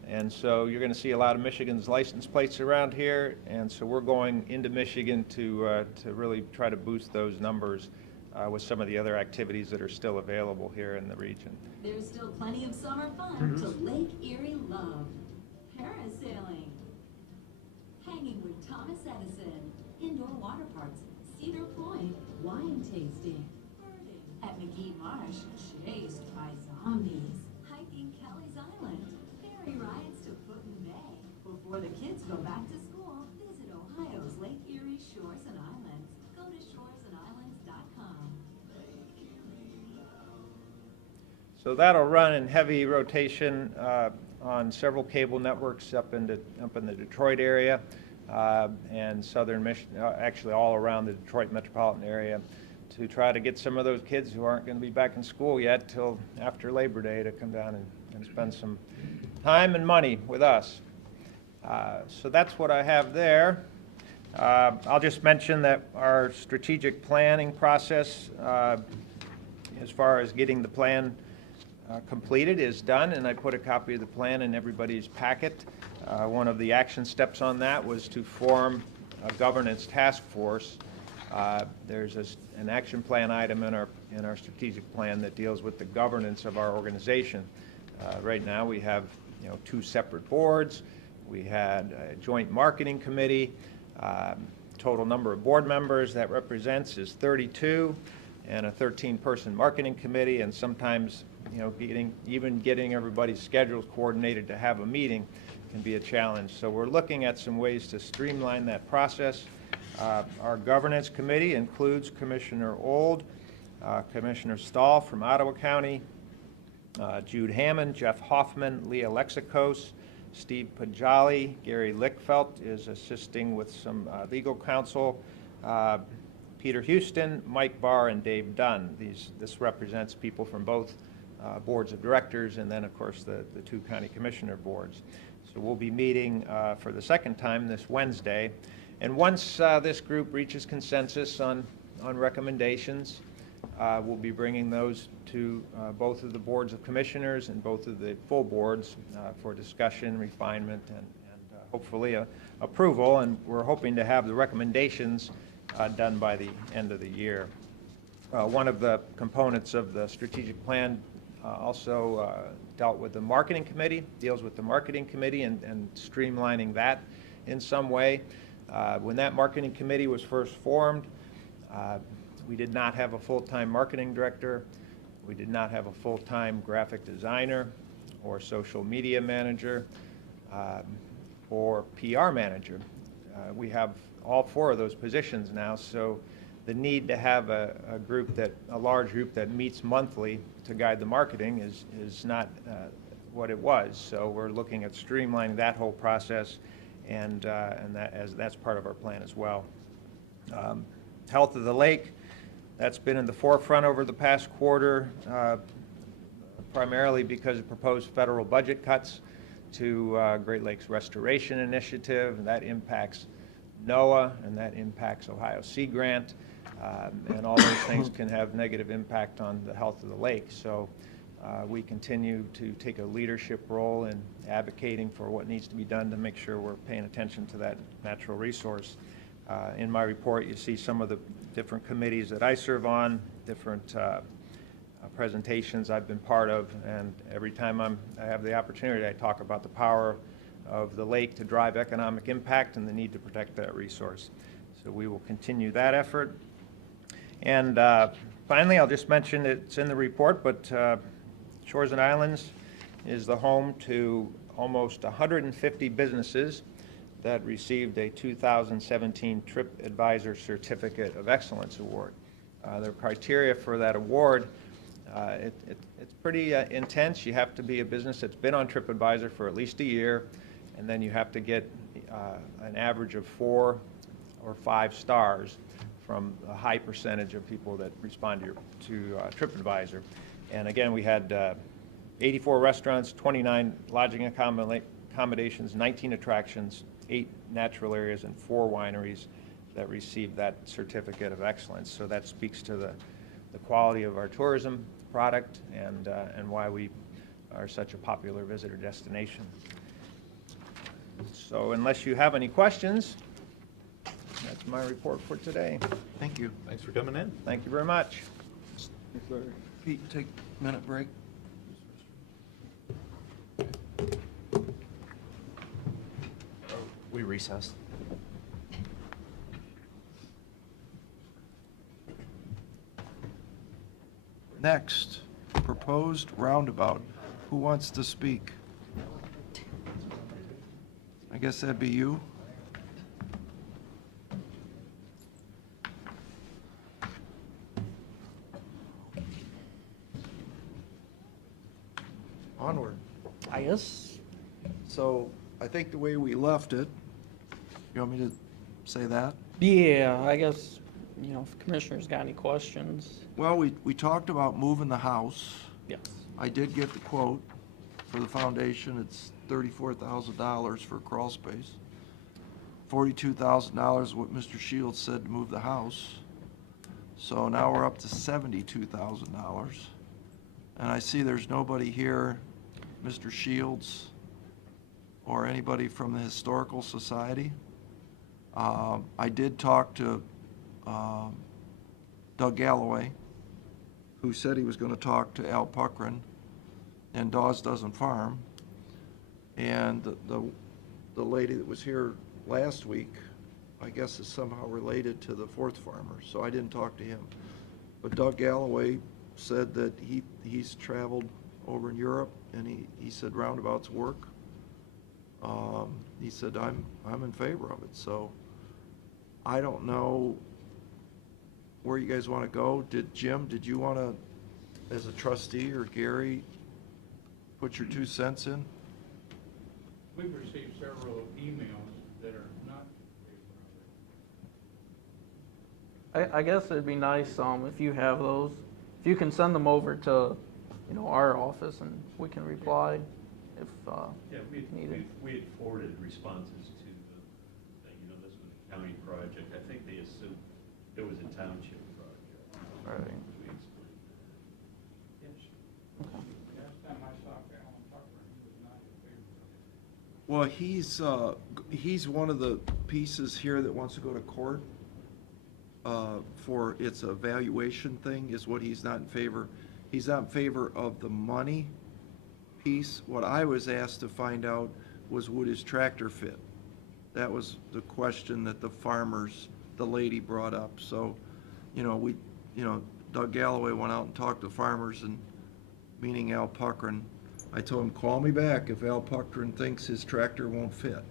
and so you're going to see a lot of Michigan's license plates around here. And so we're going into Michigan to really try to boost those numbers with some of the other activities that are still available here in the region. There's still plenty of summer fun to Lake Erie love. Parasailing, hanging with Thomas Edison, indoor water parks, Cedar Point, wine tasting, birding at McGee Marsh, chased by zombies, hiking Kelly's Island, ferry rides to Putin Bay. Before the kids go back to school, visit Ohio's Lake Erie shores and islands. Go to shoresandislands.com. So that'll run in heavy rotation on several cable networks up in the Detroit area and southern Michigan, actually all around the Detroit metropolitan area, to try to get some of those kids who aren't going to be back in school yet till after Labor Day to come down and spend some time and money with us. So that's what I have there. I'll just mention that our strategic planning process, as far as getting the plan completed, is done, and I put a copy of the plan in everybody's packet. One of the action steps on that was to form a governance task force. There's an action plan item in our strategic plan that deals with the governance of our organization. Right now we have 2 separate boards. We had a joint marketing committee. Total number of board members that represents is 32, and a 13-person marketing committee, and sometimes getting everybody's schedules coordinated to have a meeting can be a challenge. So we're looking at some ways to streamline that process. Our governance committee includes Commissioner Old, Commissioner Stahl from Ottawa County, Jude Hammond, Jeff Hoffman, Leah Lexicos, Steve Pajali, Gary Lickfelt is assisting with some legal counsel, Peter Houston, Mike Barr, and Dave Dunn. This represents people from both boards of directors, and then of course the 2 county commissioner boards. So we'll be meeting for the second time this Wednesday, and once this group reaches consensus on recommendations, we'll be bringing those to both of the boards of commissioners and both of the full boards for discussion, refinement, and hopefully approval, and we're hoping to have the recommendations done by the end of the year. One of the components of the strategic plan also dealt with the marketing committee, deals with the marketing committee and streamlining that in some way. When that marketing committee was first formed, we did not have a full-time marketing director. We did not have a full-time graphic designer or social media manager or PR manager. We have all 4 of those positions now, so the need to have a large group that meets monthly to guide the marketing is not what it was. So we're looking at streamlining that whole process and that's part of our plan as well. Health of the lake, that's been in the forefront over the past quarter, primarily because of proposed federal budget cuts to Great Lakes Restoration Initiative, and that impacts NOAA, and that impacts Ohio Sea Grant, and all those things can have negative impact on the health of the lake. So we continue to take a leadership role in advocating for what needs to be done to make sure we're paying attention to that natural resource. In my report, you see some of the different committees that I serve on, different presentations I've been part of, and every time I have the opportunity, I talk about the power of the lake to drive economic impact and the need to protect that resource. So we will continue that effort. And finally, I'll just mention it's in the report, but Shores and Islands is the home to almost 150 businesses that received a 2017 TripAdvisor Certificate of Excellence Award. The criteria for that award, it's pretty intense. You have to be a business that's been on TripAdvisor for at least a year, and then you have to get an average of 4 or 5 stars from a high percentage of people that respond to TripAdvisor. And again, we had 84 restaurants, 29 lodging accommodations, 19 attractions, 8 natural areas, and 4 wineries that received that certificate of excellence. So that speaks to the quality of our tourism product and why we are such a popular visitor destination. So unless you have any questions, that's my report for today. Thank you. Thanks for coming in. Thank you very much. Pete, take a minute break. We recessed. Next, proposed roundabout. Who wants to speak? I guess that'd be you. Onward. I guess, So I think the way we left it, you want me to say that? yeah, I guess, if commissioners got any questions, Well, we talked about moving the house. yes. I did get the quote for the foundation. It's $34,000 for crawl space. $42,000 what Mr. Shields said to move the house. So now we're up to $72,000. And I see there's nobody here, Mr. Shields, or anybody from the Historical Society. I did talk to Doug Galloway, who said he was going to talk to Al Puckrin and Dawes Doesn't Farm. And the lady that was here last week, I guess, is somehow related to the Fourth Farmer, so I didn't talk to him. But Doug Galloway said that he's traveled over in Europe, and he said roundabouts work. He said, I'm in favor of it, so I don't know where you guys want to go. Jim, did you want to, as a trustee, or Gary, put your 2 cents in? We've received several emails that are not in favor of it. I guess it'd be nice, if you have those, if you can send them over to, our office and we can reply if, Yeah, needed. we had forwarded responses to the thing, this was a county project. I think they assumed it was a township project. Right. We explained that. Yeah, sure. Last time I saw Alan Tucker, he was not in favor of it. Well, he's one of the pieces here that wants to go to court for its evaluation thing, is what he's not in favor. He's not in favor of the money piece. What I was asked to find out was, would his tractor fit? That was the question that the lady brought up. So, Doug Galloway went out and talked to farmers, and meaning Al Puckrin. I told him, call me back if Al Puckrin thinks his tractor won't fit.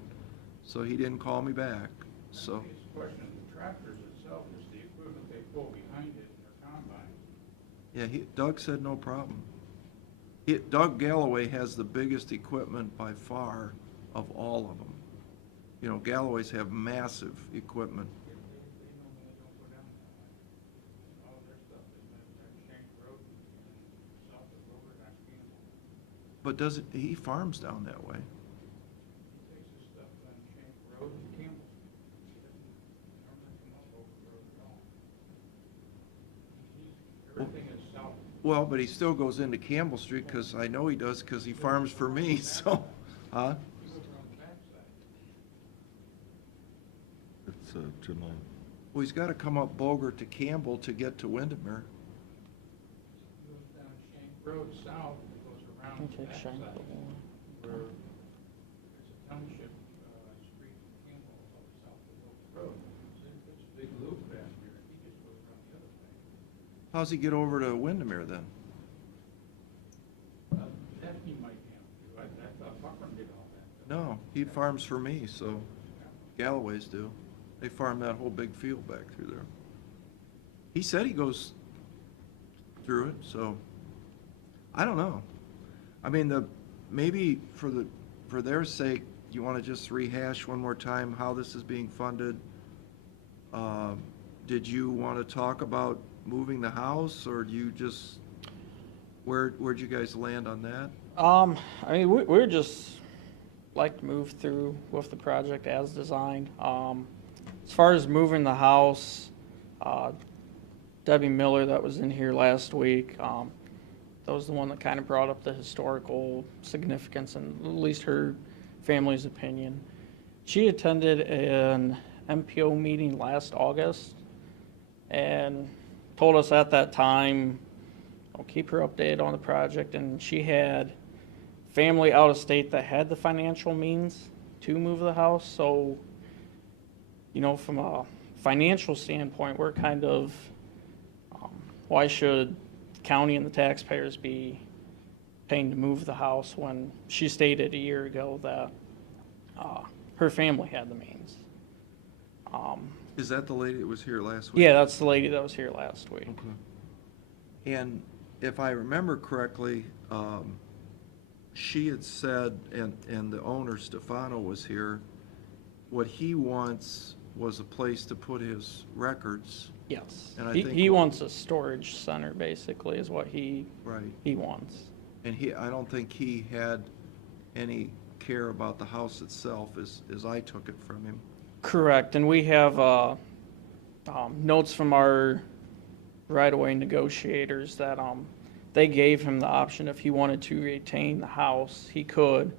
So he didn't call me back, so. It's a question of the tractors itself, is the equipment they pull behind it in their combine. Yeah, Doug said no problem. Doug Galloway has the biggest equipment by far of all of them. You know, Galloway's have massive equipment. They normally don't go down that way. All their stuff is at Shank Road and south of Rover, that's Campbell. But he farms down that way. He takes his stuff on Shank Road and Campbell. He doesn't normally come up over the road at all. Everything is south. Well, but he still goes into Campbell Street, because I know he does, because he farms for me, so, huh? He goes around the backside. It's July. Well, he's got to come up Bogert to Campbell to get to Windermere. He goes down Shank Road south, and goes around the backside, where it's a township, street in Campbell, up south of Oak Road. It's a big loop back here, and he just goes around the other way. How's he get over to Windermere then? That he might have to, I thought Buckram did all that. No, he farms for me, so Galloway's do. They farm that whole big field back through there. He said he goes through it, so I don't know. I mean, maybe for their sake, you want to just rehash one more time how this is being funded? Did you want to talk about moving the house, or do you just, where'd you guys land on that? I mean, we're just like to move through with the project as designed. As far as moving the house, Debbie Miller that was in here last week, that was the one that kind of brought up the historical significance and at least her family's opinion. She attended an MPO meeting last August and told us at that time, I'll keep her updated on the project, and she had family out of state that had the financial means to move the house. So, you know, from a financial standpoint, we're kind of, why should the county and the taxpayers be paying to move the house when she stated a year ago that her family had the means? Is that the lady that was here last week? Yeah, that's the lady that was here last week. Okay. And if I remember correctly, she had said, and the owner, Stefano, was here, what he wants was a place to put his records. Yes. And I He, think- he wants a storage center, basically, is what he Right. wants. And I don't think he had any care about the house itself, as I took it from him. Correct, and we have notes from our right-of-way negotiators that they gave him the option if he wanted to retain the house, he could,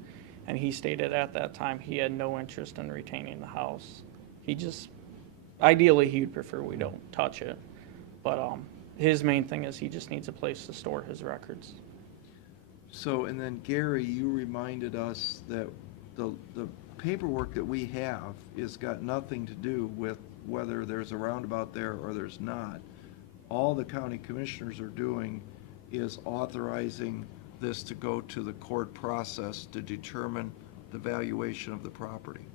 and he stated at that time he had no interest in retaining the house. He just, ideally, he would prefer we don't touch it, but his main thing is he just needs a place to store his records. So, and then Gary, you reminded us that the paperwork that we have is got nothing to do with whether there's a roundabout there or there's not. All the county commissioners are doing is authorizing this to go to the court process to determine the valuation of the property.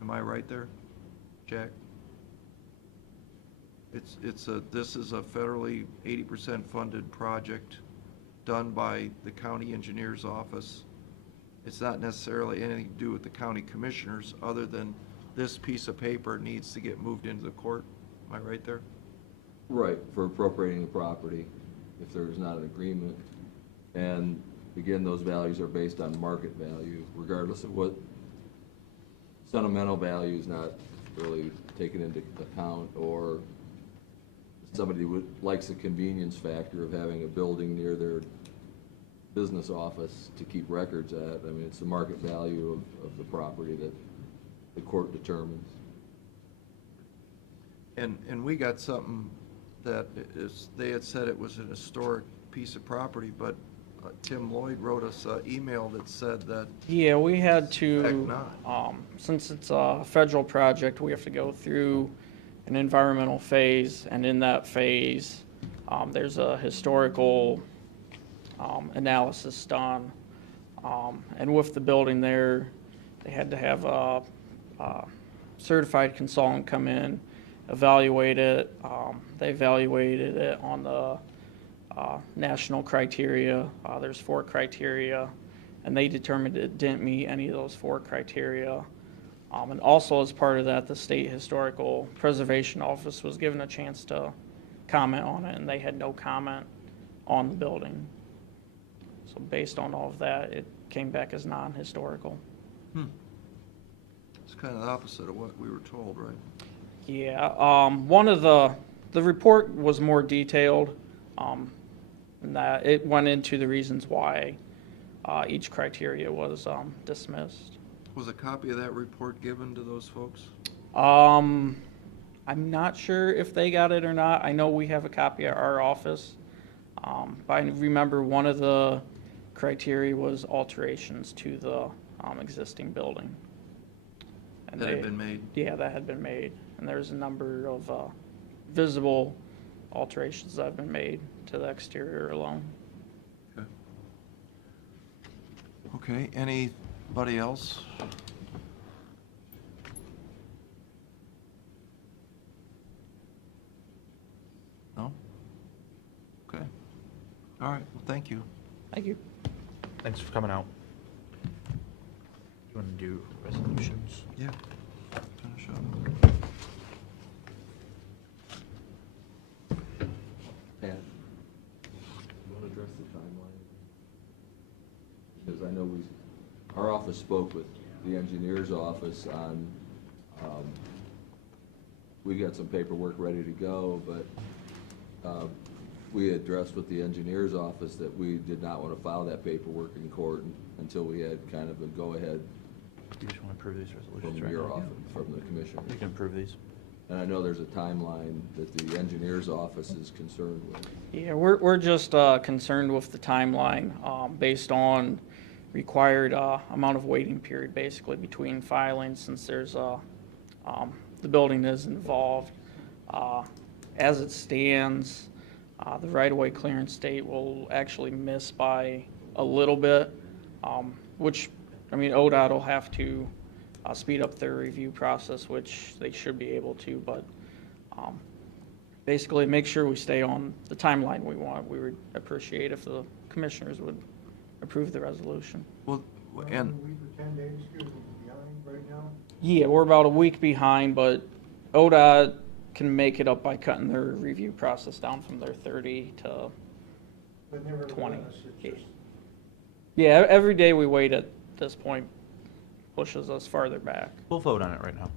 Am I right there, Jack? This is a federally 80% funded project done by the county engineer's office. It's not necessarily anything to do with the county commissioners, other than this piece of paper needs to get moved into the court. Am I right there? Right, for appropriating the property, if there's not an agreement. And again, those values are based on market value, regardless of what sentimental value is not really taken into account, or somebody likes the convenience factor of having a building near their business office to keep records at. I mean, it's the market value of the property that the court determines. And we got something that they had said it was an historic piece of property, but Tim Lloyd wrote us an email that said that. Yeah, we had Heck to, not. since it's a federal project, we have to go through an environmental phase, and in that phase, there's a historical analysis done. And with the building there, they had to have a certified consultant come in, evaluate it. They evaluated it on the national criteria. There's 4 criteria, and they determined it didn't meet any of those 4 criteria. And also as part of that, the State Historical Preservation Office was given a chance to comment on it, and they had no comment on the building. So based on all of that, it came back as non-historical. It's kind of the opposite of what we were told, right? Yeah, one of the report was more detailed, in that it went into the reasons why each criteria was dismissed. Was a copy of that report given to those folks? I'm not sure if they got it or not. I know we have a copy at our office. But I remember one of the criteria was alterations to the existing building. And That had been made? Yeah, that had been made. And there's a number of visible alterations that have been made to the exterior alone. Okay. Okay, anybody else? No? Okay. All right, well, thank you. Thank you. Thanks for coming out. You want to do resolutions? Yeah. Finish up. Pat, you want to address the timeline? Because I know our office spoke with the engineer's office on, we got some paperwork ready to go, but we addressed with the engineer's office that we did not want to file that paperwork in court until we had kind of a go-ahead You just want to approve these resolutions, from right? your office, from the commissioner. You can approve these. And I know there's a timeline that the engineer's office is concerned with. Yeah, we're just concerned with the timeline based on required amount of waiting period, basically, between filings, since there's the building is involved. As it stands, the right-of-way clearance date will actually miss by a little bit, which, I mean, ODOT will have to speed up their review process, which they should be able to, but basically make sure we stay on the timeline we want. We would appreciate if the commissioners would approve the resolution. Well, and, We for 10 days, behind right now? Yeah, we're about a week behind, but ODOT can make it up by cutting their review process down from their 30 to But nevertheless, 20. it's just, Yeah, every day we wait at this point pushes us farther back. We'll vote on it right now.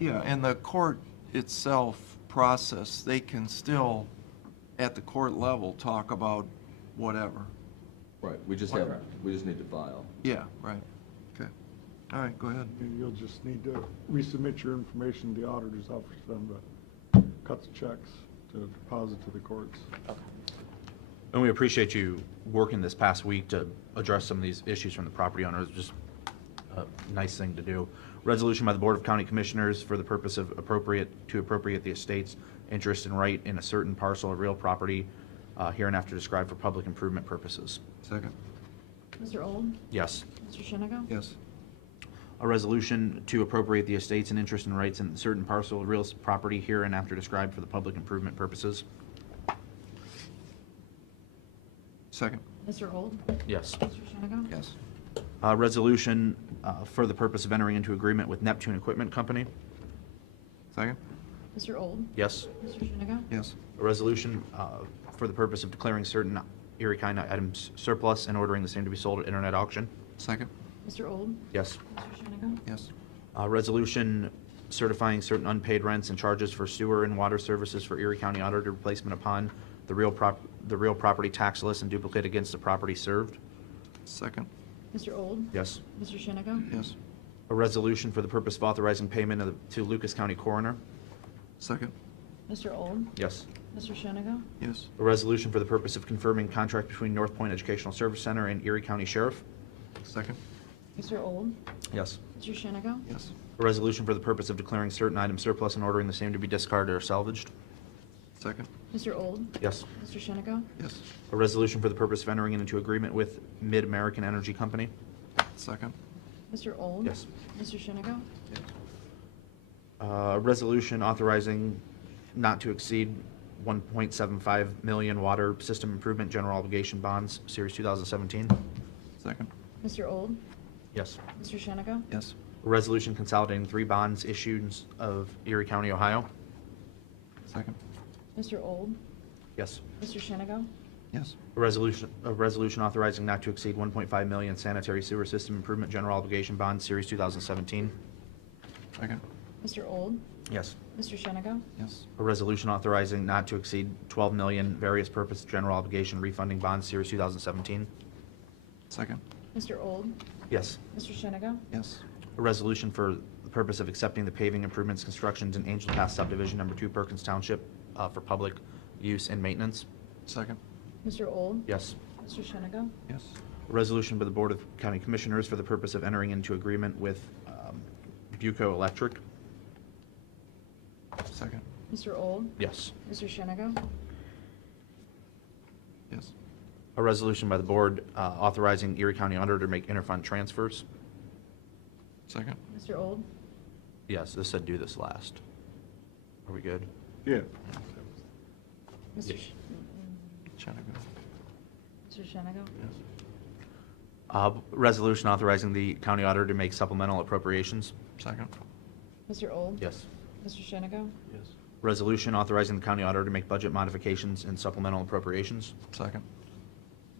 yeah, and the court itself process, they can still, at the court level, talk about whatever. Right, we just need to file. Yeah, right. Okay. All right, go ahead. You'll just need to resubmit your information to the auditor's office for them to cut the checks to deposit to the courts. And we appreciate you working this past week to address some of these issues from the property owners. Just a nice thing to do. Resolution by the Board of County Commissioners for the purpose of appropriate the estate's interest and right in a certain parcel of real property hereinafter described for public improvement purposes. Second. Mr. Old? Yes. Mr. Shenigo? Yes. A resolution to appropriate the estate's and interest and rights in certain parcel of real property hereinafter described for the public improvement purposes. Second. Mr. Old? Yes. Mr. Shenigo? Yes. Resolution for the purpose of entering into agreement with Neptune Equipment Company. Second. Mr. Old? Yes. Mr. Shenigo? Yes. A resolution for the purpose of declaring certain Erie County items surplus and ordering the same to be sold at internet auction. Second. Mr. Old? Yes. Mr. Shenigo? Yes. Resolution certifying certain unpaid rents and charges for sewer and water services for Erie County audited replacement upon the real property tax list and duplicate against the property served. Second. Mr. Old? Yes. Mr. Shenigo? Yes. A resolution for the purpose of authorizing payment to Lucas County Coroner. Second. Mr. Old? Yes. Mr. Shenigo? Yes. A resolution for the purpose of confirming contract between North Point Educational Service Center and Erie County Sheriff. Second. Mr. Old? Yes. Mr. Shenigo? Yes. A resolution for the purpose of declaring certain items surplus and ordering the same to be discarded or salvaged. Second. Mr. Old? Yes. Mr. Shenigo? Yes. A resolution for the purpose of entering into agreement with Mid-American Energy Company. Second. Mr. Old? Yes. Mr. Shenigo? Yes. A resolution authorizing not to exceed 1.75 million water system improvement general obligation bonds, Series 2017. Second. Mr. Old? Yes. Mr. Shenigo? Yes. resolution consolidating 3 bonds issued of Erie County, Ohio. Second. Mr. Old? Yes. Mr. Shenigo? Yes. A resolution authorizing not to exceed 1.5 million sanitary sewer system improvement general obligation bond, Series 2017. Second. Mr. Old? Yes. Mr. Shenigo? Yes. A resolution authorizing not to exceed 12 million various purpose general obligation refunding bond, Series 2017. Second. Mr. Old? Yes. Mr. Shenigo? Yes. A resolution for the purpose of accepting the paving improvements constructions in Angel Pass subdivision number 2 Perkins Township for public use and maintenance. Second. Mr. Old? Yes. Mr. Shenigo? Yes. A resolution by the Board of County Commissioners for the purpose of entering into agreement with Buco Electric. Second. Mr. Old? Yes. Mr. Shenigo? Yes. A resolution by the board authorizing Erie County Auditor to make interfund transfers. Second. Mr. Old? Yes, this said do this last. Are we good? Yeah. Mr. Yeah. Shenigo. Mr. Shenigo? Yes. Resolution authorizing the county auditor to make supplemental appropriations. Second. Mr. Old? Yes. Mr. Shenigo? Yes. Resolution authorizing the county auditor to make budget modifications and supplemental appropriations. Second.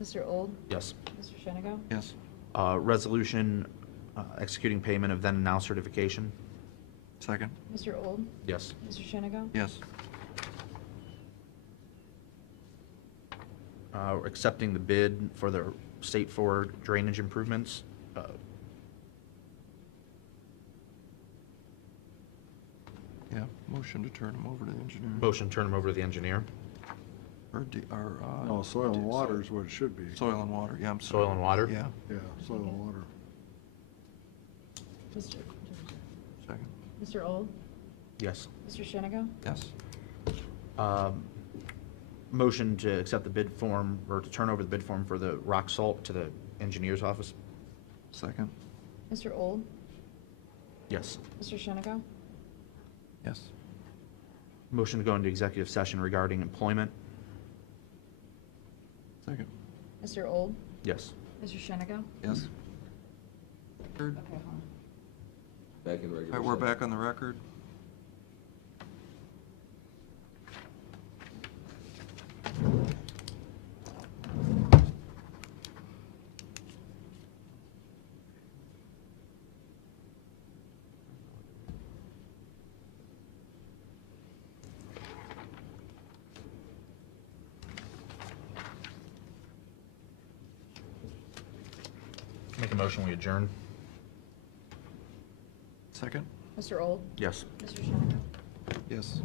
Mr. Old? Yes. Mr. Shenigo? Yes. Resolution executing payment of then and now certification. Second. Mr. Old? Yes. Mr. Shenigo? Yes. Accepting the bid for the state forward drainage improvements. Yeah, motion to turn them over to the engineer. Motion to turn them over to the engineer. No, soil and water is what it should be. Soil and water, yeah, I'm sorry. Soil and water? Yeah. Yeah, soil and water. Mr. Second. Mr. Old? Yes. Mr. Shenigo? Yes. Motion to accept the bid form, or to turn over the bid form for the rock salt to the engineer's office. Second. Mr. Old? Yes. Mr. Shenigo? Yes. Motion to go into executive session regarding employment. Second. Mr. Old? Yes. Mr. Shenigo? Yes. Okay, hold on. Back in All regular. right, we're session. back on the record. Make a motion, we adjourn. Second. Mr. Old? Yes. Mr. Shenigo? Yes.